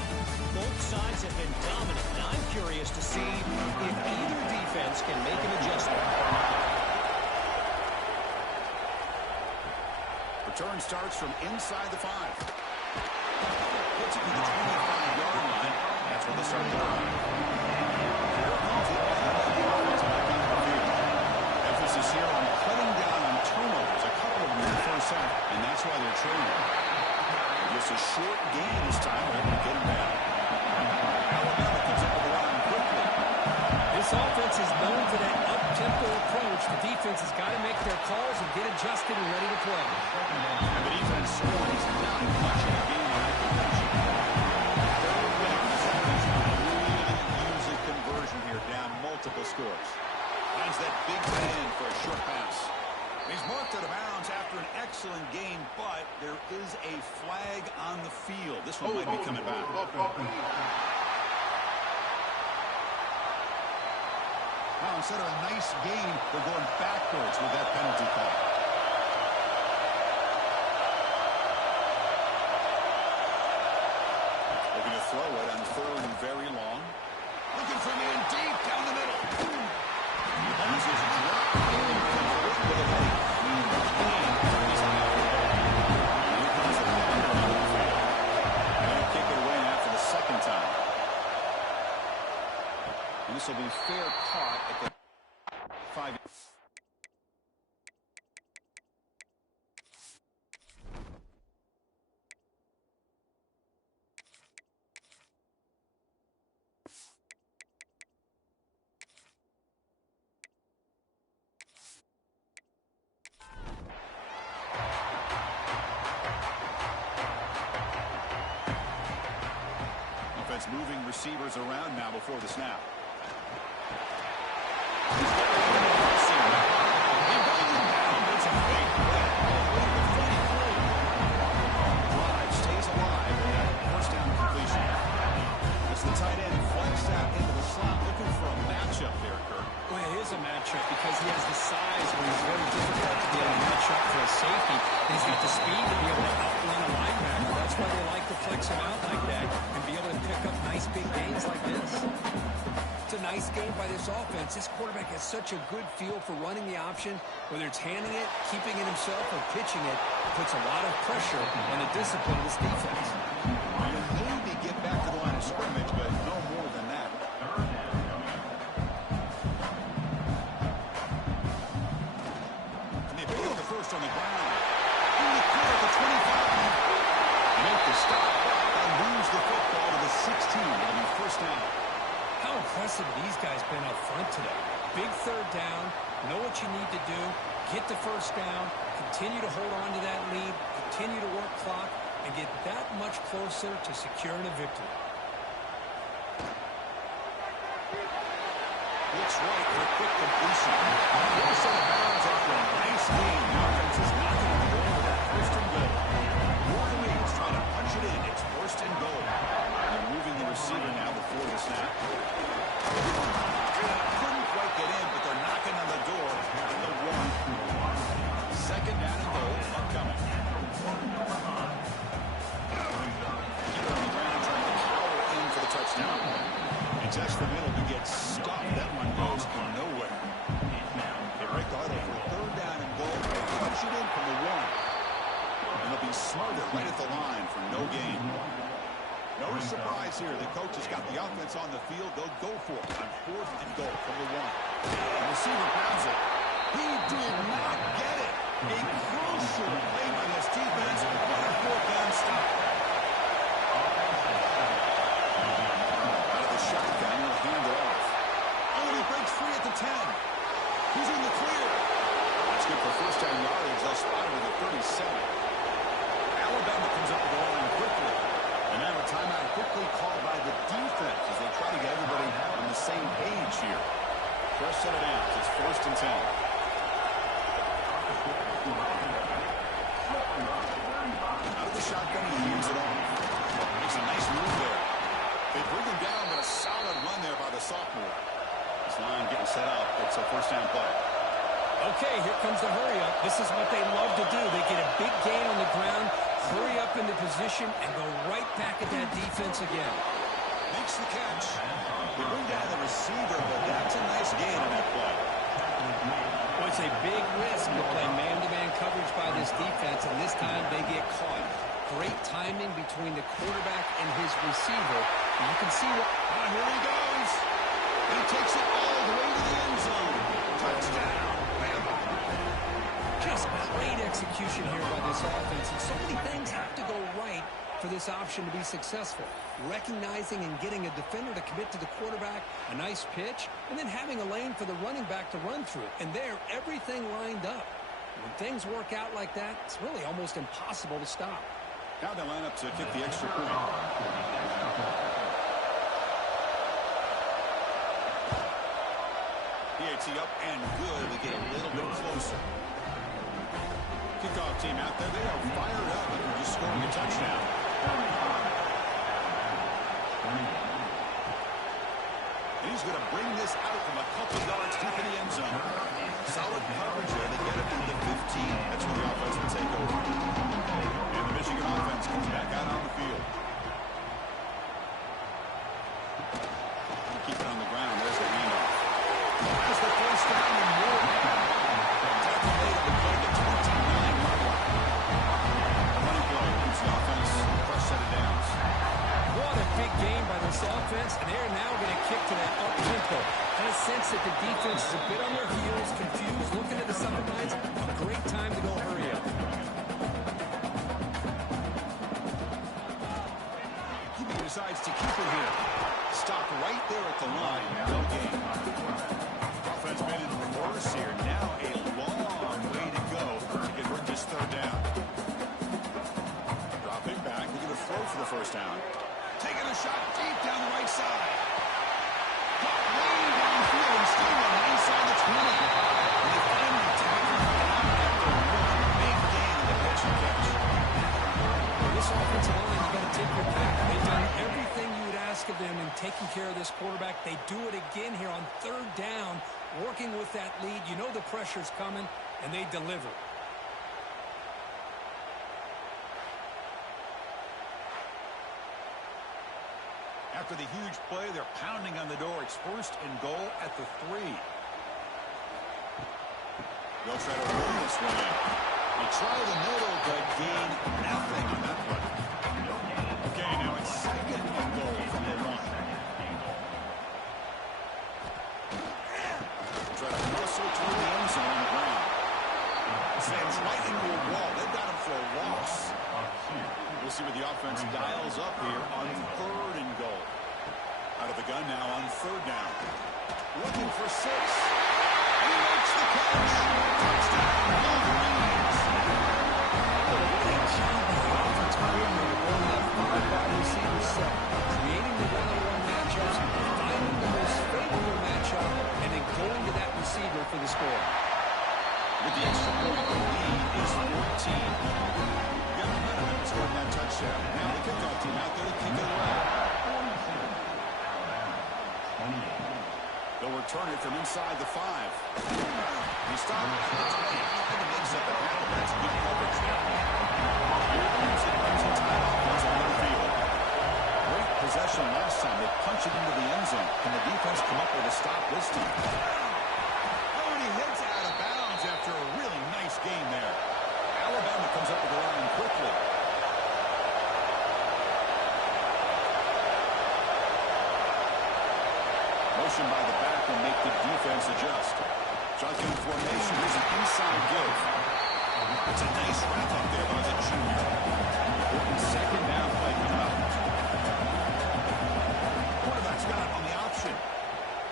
Both sides have been dominant, and I'm curious to see if either defense can make an adjustment or not. Return starts from inside the 5. Puts it to the 25-yard line. That's where they start the drive. Here comes the offense back on the field. Emphasis here on cutting down on turnovers, a couple of them in the first half, and that's why they're trailing. Just a short gain this time. They're able to get him down. Alabama comes up with the line quickly. This offense is known for that up-tempo approach. The defense has got to make their calls and get adjusted and ready to play. And the defense scores not much in a game like that. Really use a conversion here, down multiple scores. Finds that big man for a short pass. He's marked out of bounds after an excellent game, but there is a flag on the field. This one might be coming back. Well, instead of a nice gain, they're going backwards with that penalty call. Looking to throw it on 3rd and very long. Looking for man deep down the middle. This is dropped in with a very huge gain. Here comes the back on the field. And they'll kick it away now for the second time. And this will be fair caught at the 5. Offense moving receivers around now before the snap. Drive stays alive. First down completion. As the tight end flex out into the slot, looking for a matchup there, Kirk. Well, it is a matchup because he has the size where he's very difficult to be able to match up for a safety. And he's got the speed to be able to outrun a linebacker. That's why they like to flex him out like that and be able to pick up nice big gains like this. It's a nice game by this offense. This quarterback has such a good feel for running the option. Whether it's handing it, keeping it himself, or pitching it, puts a lot of pressure on the discipline of this defense. You maybe get back to the line of scrimmage, but no more than that. And they put the first on the ground. In the clear at the 25. Make the stop and lose the football to the 16. It'll be first down. How impressive these guys been up front today. Big 3rd down, know what you need to do, get the first down, continue to hold on to that lead, continue to work clock, and get that much closer to securing a victory. Looks right for a quick completion. Force out of bounds after a nice game. The offense is knocking on the door with that 1st and goal. Warren Reed's trying to punch it in. It's 1st and goal. They're moving the receiver now before the snap. Couldn't quite get in, but they're knocking on the door at the 1. 2nd down and goal upcoming. Keep it on the ground, trying to power in for the touchdown. And just the middle to get stopped. That one goes nowhere. They break the huddle for 3rd down and goal. They punch it in from the 1. And it'll be Smarter right at the line for no gain. No surprise here. The coach has got the offense on the field. They'll go for it on 4th and goal from the 1. The receiver grabs it. He did not get it. A crucial play by this defense. What a 4th down stop. Out of the shotgun, he'll hand it off. Oh, and he breaks free at the 10. He's in the clear. That's good for first down yardage. They'll spot him at the 37. Alabama comes up with the line quickly. And now a timeout quickly called by the defense as they try to get everybody on the same page here. First set of downs. It's 1st and 10. Out of the shotgun, he hands it off. Makes a nice move there. Okay, here comes the hurry up. This is what they love to do. They get a big gain on the ground, hurry up into position, and go right back at that defense again. Makes the catch. They bring down the receiver, but that's a nice gain on that play. Well, it's a big risk to play man-to-man coverage by this defense, and this time they get caught. Great timing between the quarterback and his receiver. And you can see what... Here he goes. He takes it all the way to the end zone. Touchdown. Just great execution here by this offense, and so many things have to go right for this option to be successful. Recognizing and getting a defender to commit to the quarterback, a nice pitch, and then having a lane for the running back to run through. And there, everything lined up. When things work out like that, it's really almost impossible to stop. Now they line up to kick the extra point. PAT up and good. We get a little bit closer. Kickoff team out there. They are fired up after just scoring a touchdown. And he's going to bring this out from a couple yards deep in the end zone. Solid coverage there. They get it to the 15. That's where the offense will take over. And the Michigan offense comes back out on the field. Keep it on the ground. There's the handoff. That's the first down and more. Tackle made at the play, the 29-yard line. Running play keeps the offense fresh set of downs. What a big game by this offense, and they're now going to kick to that up-tempo. Kind of sense that the defense is a bit on their heels, confused, looking at the sidelines. A great time to go hurry up. He decides to keep it here. Stop right there at the line. No gain. Offense made it reverse here. Now a long way to go to convert this third down. Dropping back. They're going to throw for the first down. Taking a shot deep down the right side. Caught way downfield and still on the inside the 20. And they finally tackle him out after one big gain in the pitch and catch. This offensive line, you got to take your pick. They've done everything you would ask of them in taking care of this quarterback. They do it again here on third down, working with that lead. You know the pressure's coming, and they deliver. After the huge play, they're pounding on the door. It's first and goal at the 3. They'll try to run this one in. They try the middle, but gain nothing on that play. Okay, now it's second and goal from the 1. Try to muscle through the end zone on the ground. Sends right into a wall. They've got him for a loss. We'll see what the offense dials up here on third and goal. Out of the gun now on third down. Looking for 6. And he makes the catch. Touchdown, Wolverines. Great job by the offense coordinator going that 5-wide receiver set, creating the one-on-one matchups, finding the most favorable matchup, and then going to that receiver for the score. With the extra point, the lead is 14. Got momentum to score that touchdown. Now the kickoff team out there to kick it away. They'll return it from inside the 5. He stopped at the 20. Trying to mix up the pattern. That's good coverage there. Here comes the Crimson Tide offense on the field. Great possession last time. They punch it into the end zone. Can the defense come up with a stop this time? Oh, and he hits out of bounds after a really nice game there. Alabama comes up with the line quickly. Motion by the back will make the defense adjust. Shotgun formation. Here's an inside give. It's a nice wrap up there by the junior. Second down play coming up. Quarterback's got it on the option.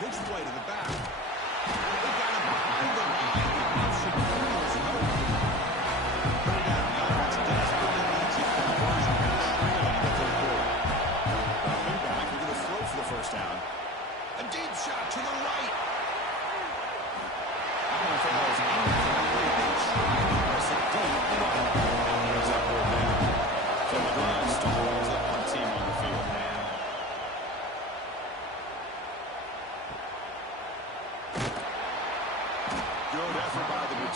Pitch play to the back. They got him behind the line. The option is no. Third down. The offense desperately needs a conversion. Trailing in the third quarter. Dropping back. They're going to throw for the first down. A deep shot to the right. I don't know if that was incomplete. They tried to press it deep, but it was up or down. So the drive stalls up on team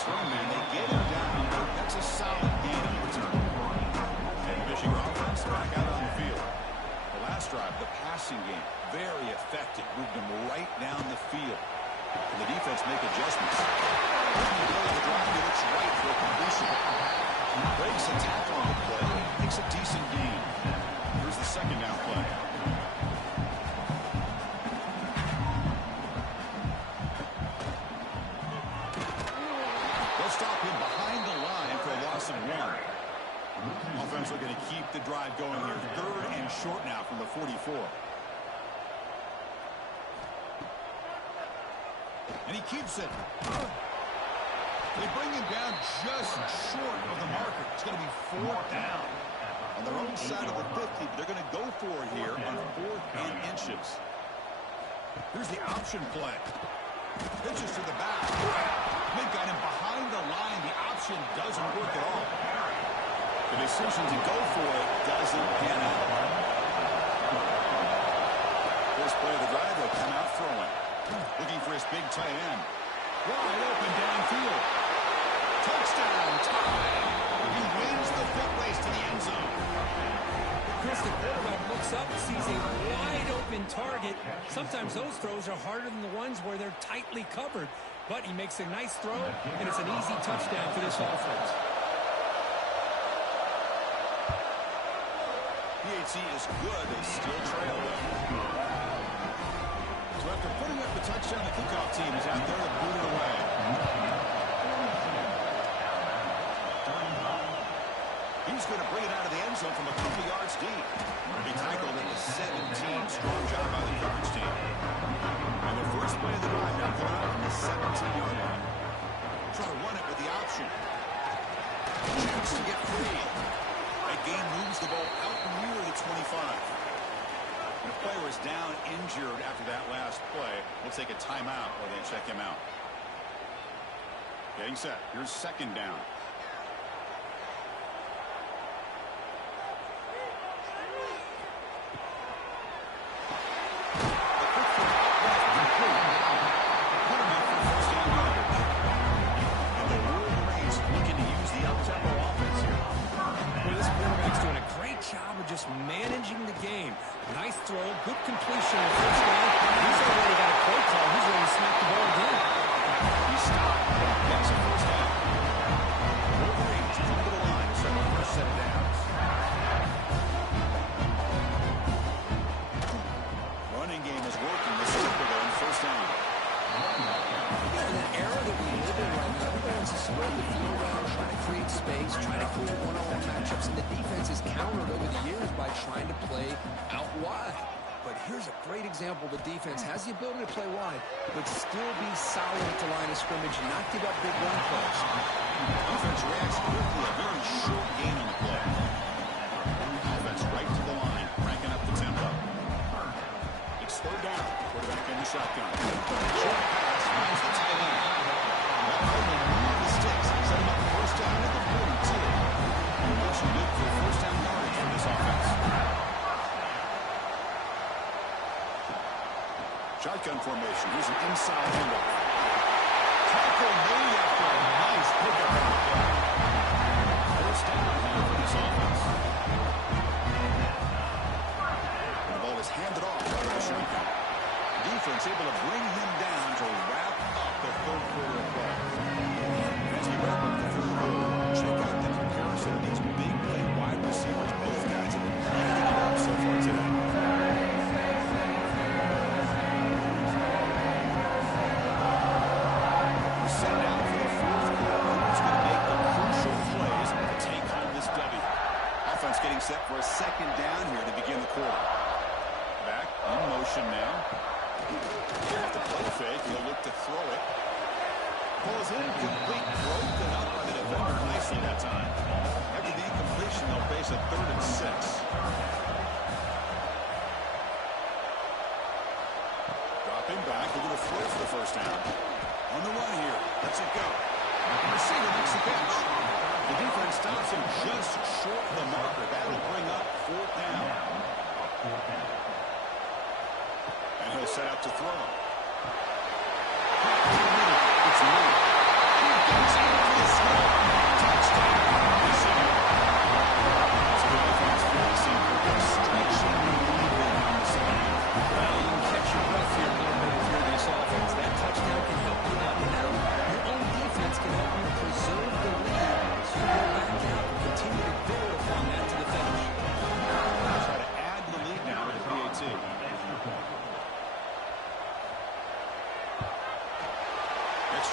return man. They get him down. That's a solid gain on the return. And the Michigan offense back out on the field. The last drive, the passing game, very effective. Moved him right down the field. And the defense make adjustments. In the middle of the drive, he looks right for a completion. Breaks a tackle on the play. Makes a decent gain. Here's the second down play. They'll stop him behind the line for a loss of 1. Offense looking to keep the drive going here. 3rd and short now from the 44. And he keeps it. They bring him down just short of the marker. It's going to be 4th down. On their own side of the 50, but they're going to go for it here on 4th and inches. Here's the option play. Pitches to the back. They've got him behind the line. The option doesn't work at all. The decision to go for it doesn't pan out. First play of the drive, they'll come out throwing. Looking for his big tight end. Wide open downfield. Touchdown, tie. He wins the foot race to the end zone. Chris, the quarterback looks up and sees a wide open target. Sometimes those throws are harder than the ones where they're tightly covered. But he makes a nice throw, and it's an easy touchdown for this offense. PAT is good. They still trail them. So after putting up the touchdown, the kickoff team is out there to boot it away. He's going to bring it out of the end zone from a couple yards deep. He tackled at the 17. Strong job by the coverage team. And the first play of the drive now coming out from the 17-yard line. Try to run it with the option. Chance to get free. That game moves the ball out near the 25. And the player is down injured after that last play. We'll take a timeout while they check him out. Getting set. Here's second down. Just managing the game. Nice throw, good completion on first down. He's already got a play call. He's ready to smack the ball again. He stopped, but he gets a first down. Wolverines come to the line to start the first set of downs. Running game is working. This is for them. First down. In an era that we live in right now, everyone wants to spread the field around, try to create space, try to create one-on-one matchups, and the defense is countered over the years by trying to play out wide. But here's a great example. The defense has the ability to play wide, but still be solid at the line of scrimmage, not give up big run plays. Offense reacts quickly. A very short gain on the play. Offense right to the line, cranking up the tempo. It's third down. Quarterback in the shotgun. Short pass. Finds the tight end. That Coleman moved the sticks. Set him up first down at the 42. Motion good for first down yardage for this offense. Shotgun formation. Here's an inside handoff. Tackle made after a nice pickup on the play. First down here for this offense. The ball is handed off by the shotgun. Defense able to bring him down to wrap up the third quarter of play. As we wrap up the third quarter, check out the comparison of these big play wide receivers. Both guys have been lighting it up so far today. We're set out for the fourth quarter. Who's going to make the crucial plays to take home this W? Offense getting set for a second down here to begin the quarter. Back in motion now. Off the play fake, he'll look to throw it. Pulls incomplete, broken up by the defender nicely that time. After the incompletion, they'll face a 3rd and 6. Dropping back, they're going to throw for the first down. On the run here, lets it go. The receiver makes the catch. The defense stops him just short of the marker. That'll bring up 4th down. And he'll set up to throw. It's Lee. He gets it.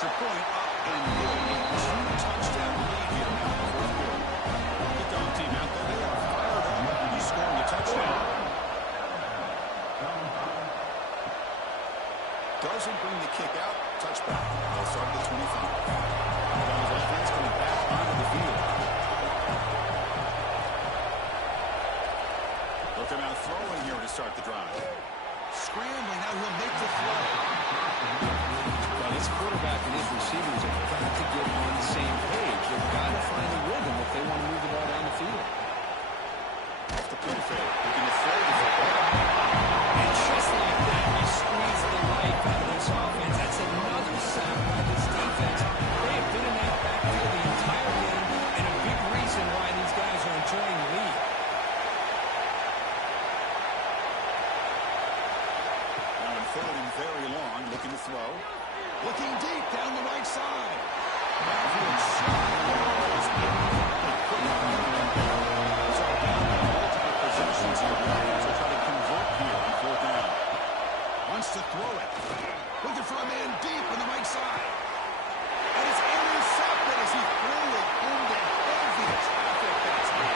extra point up and good. A two-touchdown lead here in the fourth quarter. The dog team out there, they are fired up. He's scoring a touchdown. Doesn't bring the kick out. Touchback. They'll start at the 25. Browns offense coming back onto the field. Looking out throwing here to start the drive. Scrambling, now he'll make the throw. Well, his quarterback and his receivers have got to get on the same page. They've got to find a rhythm if they want to move the ball down the field. Off the pin fake, looking to throw the football. And just like that, he squeezed the life out of this offense. That's another sack by this defense. They have been in that backfield the entire game, and a big reason why these guys are enjoying the lead. Now in third and very long, looking to throw. Looking deep down the right side. Backfield shot. So down by multiple possessions here. To try to convert here on fourth down. Wants to throw it. Looking for a man deep on the right side. And it's intercepted as he threw it into heavy traffic that time.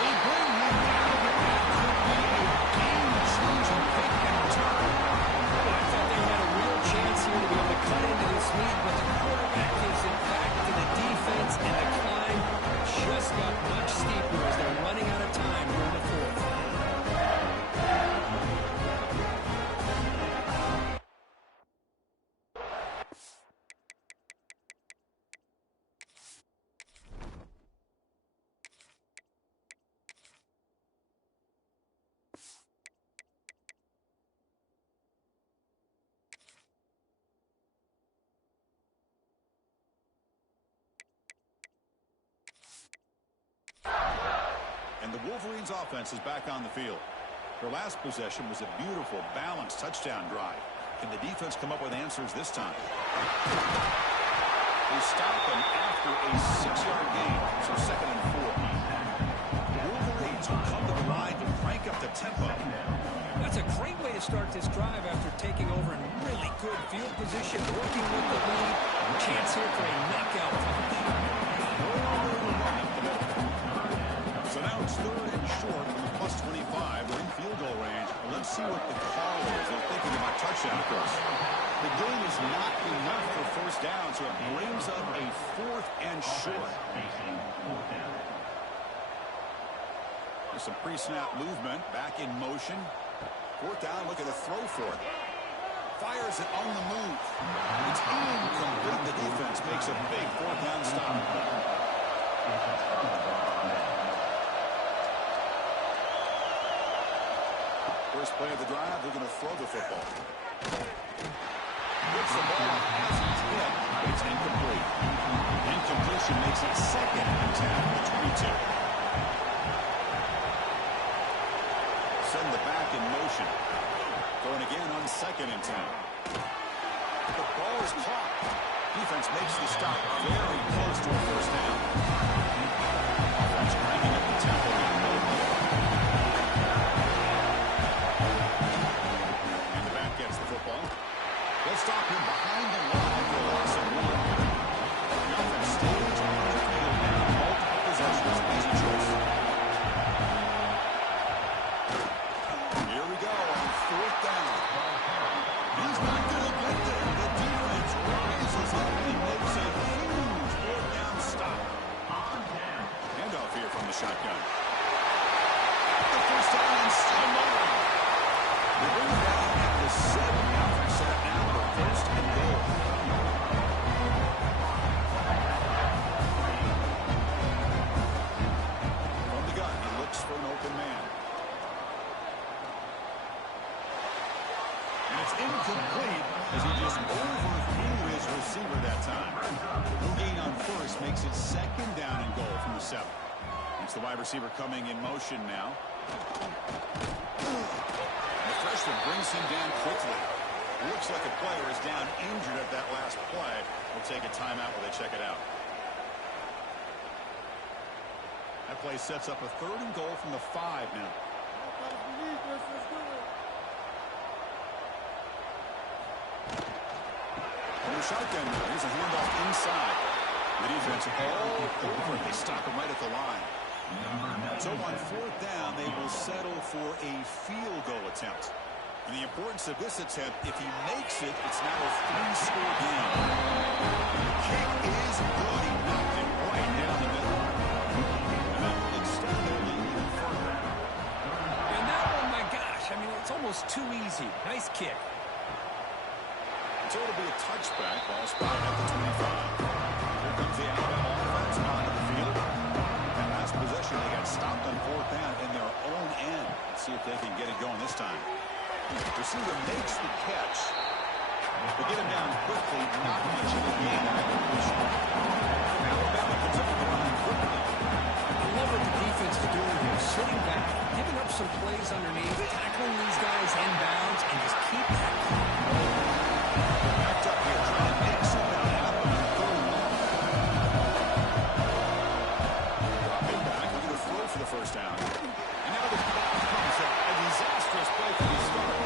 They bring him down, but that could be a game-changing kick and return. I thought they had a real chance here to be able to cut into this lead, but the quarterback gives it back to the defense, and the climb just got much steeper as they're running out of time here in the fourth. And the Wolverines offense is back on the field. Their last possession was a beautiful, balanced touchdown drive. Can the defense come up with answers this time? They stop them after a 6-yard gain, so 2nd and 4. The Wolverines will come to the line to crank up the tempo. That's a great way to start this drive after taking over in really good field position, working with the lead. Chance here for a knockout punch. So now it's 3rd and short from the plus 25. They're in field goal range. Let's see what the call is. They're thinking about touchdown, of course. The game is not enough for first down, so it brings up a 4th and short. There's some pre-snap movement. Back in motion. 4th down, looking to throw for it. Fires it on the move. It's incomplete. The defense makes a big 4th down stop. First play of the drive, they're going to throw the football. Gets the ball as he's hit, but it's incomplete. Incompletion makes it 2nd and 10 at the 22. Send the back in motion. Going again on 2nd and 10. The ball is caught. Defense makes the stop very close to a first down. Offense cranking up the tempo now. And the back gets the football. They'll stop him behind the line for a loss of 1. The offense stays on the field now. Multiple possessions. Easy choice. Here we go on 4th down. He's not going to get there. The defense rises up and makes a huge 4th down stop. Handoff here from the shotgun. The first down and still moving. They bring it down at the 7. Alfred set now for 1st and goal. From the gun, he looks for an open man. And it's incomplete as he just overthrew his receiver that time. No gain on first makes it 2nd down and goal from the 7. It's the wide receiver coming in motion now. The freshman brings him down quickly. Looks like a player is down injured at that last play. We'll take a timeout while they check it out. That play sets up a 3rd and goal from the 5 now. And the shotgun now. Here's a handoff inside. The defense all over. They stop him right at the line. So on fourth down, they will settle for a field goal attempt. And the importance of this attempt, if he makes it, it's now a 3-score game. The kick is good. He knocked it right down the middle. And that will extend their lead even further. And that one, my gosh, I mean, it's almost too easy. Nice kick. So it'll be a touchback. Ball spotted at the 25. Here comes the Alabama offense onto the field. That last possession, they got stopped on fourth down in their own end. Let's see if they can get it going this time. Receiver makes the catch. They get him down quickly. Not much of a gain in that position. Alabama comes up with the line quickly. I love what the defense is doing here. Sitting back, giving up some plays underneath, tackling these guys inbounds, and just keep that clock rolling. Backed up here, trying to make something happen on third and long. Drop it back, looking to throw for the first down. And now the clock comes up. A disastrous play from the start.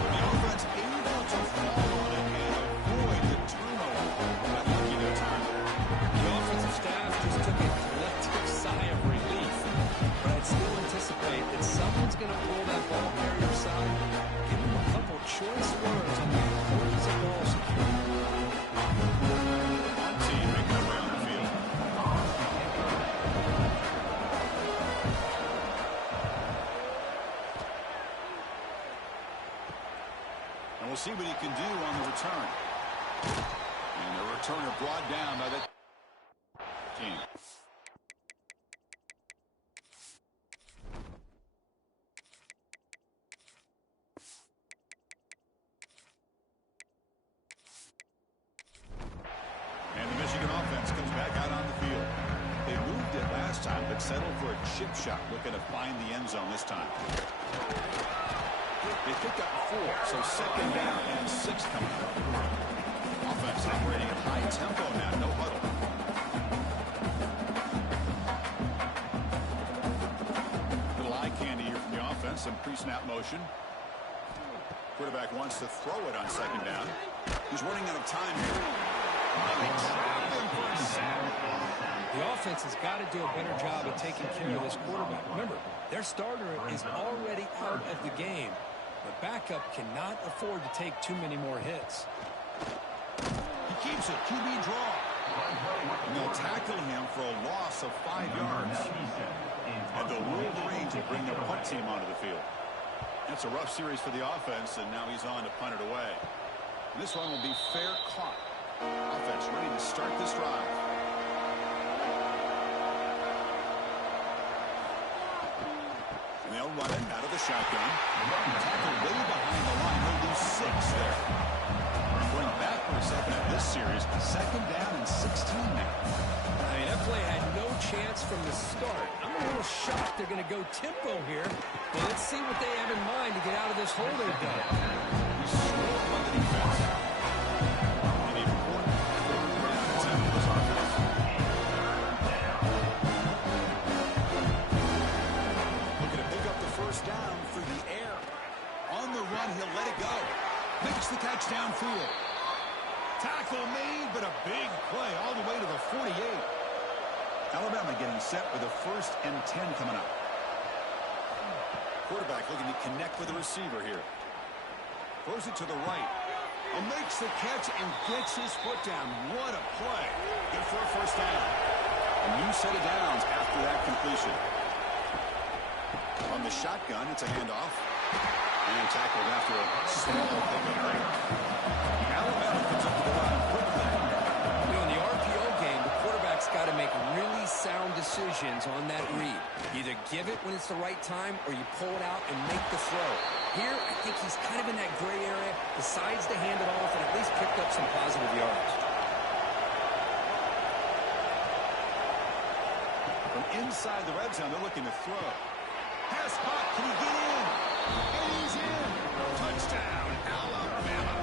The offense able to fall on it and avoid the turnover. Not lucky that time. The offensive staff just took a collective sigh of relief. But I'd still anticipate that someone's going to pull that ball carrier side. Give him a couple choice words on the importance of ball security. One team making their way on the field. And we'll see what he can do on the return. And the returner brought down by the team. And the Michigan offense comes back out on the field. They moved it last time, but settled for a chip shot, looking to find the end zone this time. They picked up 4, so second down and 6 coming up. Offense operating at high tempo now, no huddle. Little eye candy here from the offense, some pre-snap motion. Quarterback wants to throw it on second down. He's running out of time here. The offense has got to do a better job of taking care of this quarterback. Remember, their starter is already out of the game. The backup cannot afford to take too many more hits. He keeps it, QB draw. And they'll tackle him for a loss of 5 yards. And the Wolverines will bring their punt team onto the field. That's a rough series for the offense, and now he's on to punt it away. This one will be fair caught. Offense ready to start this drive. And they'll run it out of the shotgun. Tackle way behind the line. They'll lose 6 there. Going back for a second at this series. Second down and 16 now. I mean, that play had no chance from the start. I'm a little shocked they're going to go tempo here. But let's see what they have in mind to get out of this hole they've done. He's slow on the defense. An important third down attempt for this offense. Looking to pick up the first down for the air. On the run, he'll let it go. Makes the catch downfield. Tackle made, but a big play all the way to the 48. Alabama getting set with a 1st and 10 coming up. Quarterback looking to connect with the receiver here. Throws it to the right. Makes the catch and gets his foot down. What a play. Good for a first down. A new set of downs after that completion. On the shotgun, it's a handoff. And tackled after a small pickup. Alabama comes up with the line quickly. You know, in the RPO game, the quarterback's got to make really sound decisions on that read. Either give it when it's the right time or you pull it out and make the throw. Here, I think he's kind of in that gray area, decides to hand it off and at least picked up some positive yards. From inside the red zone, they're looking to throw. Pass caught. Can he get in? And he's in. Touchdown, Alabama.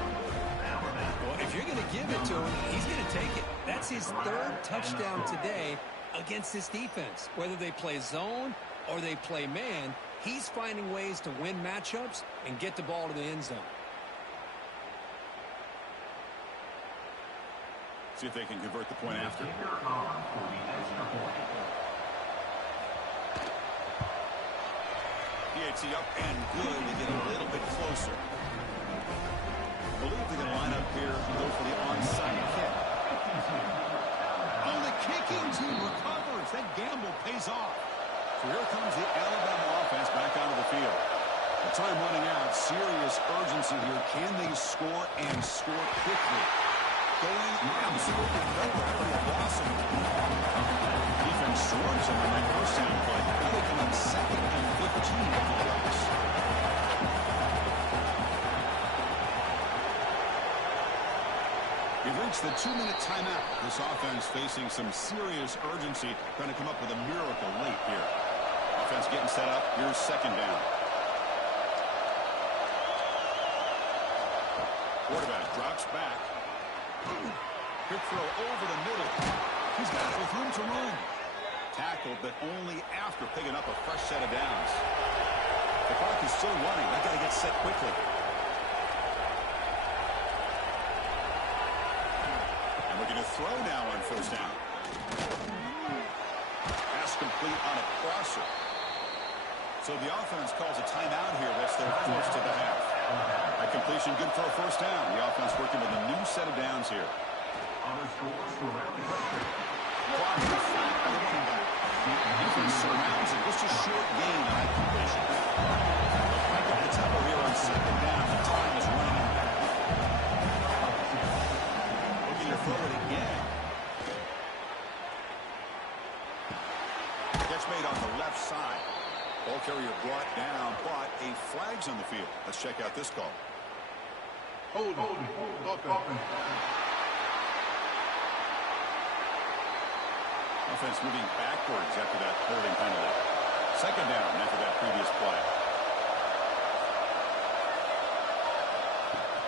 Well, if you're going to give it to him, he's going to take it. That's his 3rd touchdown today against this defense. Whether they play zone or they play man, he's finding ways to win matchups and get the ball to the end zone. See if they can convert the point after. PAT up and good. They get a little bit closer. I believe they're going to line up here and go for the onside kick. Oh, the kicking team recovers. That gamble pays off. So here comes the Alabama offense back onto the field. The time running out. Serious urgency here. Can they score and score quickly? Going absolutely nowhere. Pretty awesome. Defense swarms them on that first down play. Now they come up 2nd and 15 for the Bucs. We've reached the 2-minute timeout. This offense facing some serious urgency, trying to come up with a miracle late here. Offense getting set up. Here's 2nd down. Quarterback drops back. Quick throw over the middle. He's got it with room to run. Tackled, but only after picking up a fresh set of downs. The clock is still running. They've got to get set quickly. And looking to throw now on 1st down. Pass complete on a crosser. So the offense calls a timeout here. That's their first of the half. That completion good for a 1st down. The offense working with a new set of downs here. Clock is flat by the running back. Defense surrounds it. Just a short gain on that completion. They'll break up the tempo here on 2nd down. The time is running back. Looking to throw it again. Catch made on the left side. Ball carrier brought down, but a flag's on the field. Let's check out this call. Hold. Offense moving backwards after that holding penalty. 2nd down after that previous play.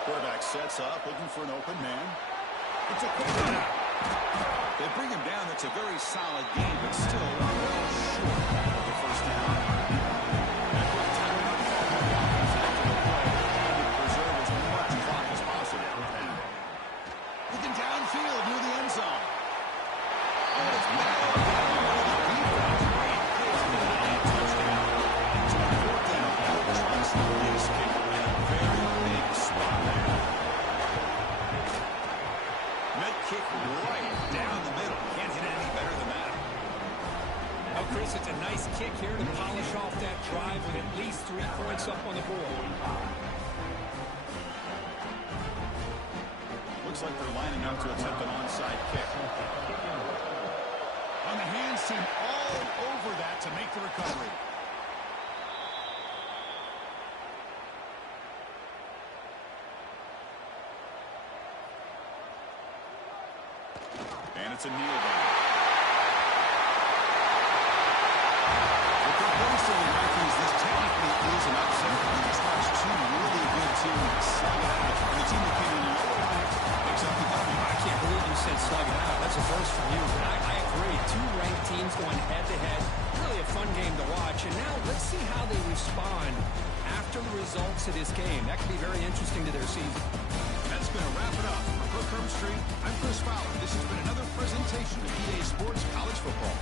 Quarterback sets up, looking for an open man. It's a quick one. They bring him down. That's a very solid game, but still well short of the 1st down. Looking downfield near the end zone. Oh, it's kick right down the middle. Can't hit any better than that. Well, Chris, it's a nice kick here to polish off that drive with at least 3 points up on the board. Looks like they're lining up to attempt an onside kick. On the hands team all over that to make the recovery. And it's a kneel down. If they're placed in the rankings, this technically is an upset. We just watched 2 really good teams slug it out. And the team that came in lower picks up the W. I can't believe you said slug it out. That's a first from you. But I agree. 2 ranked teams going head-to-head. Really a fun game to watch. And now let's see how they respond after the results of this game. That could be very interesting to their season. That's going to wrap it up. For Kirk Street, I'm Chris Fowler. This has been another presentation of EA Sports College Football.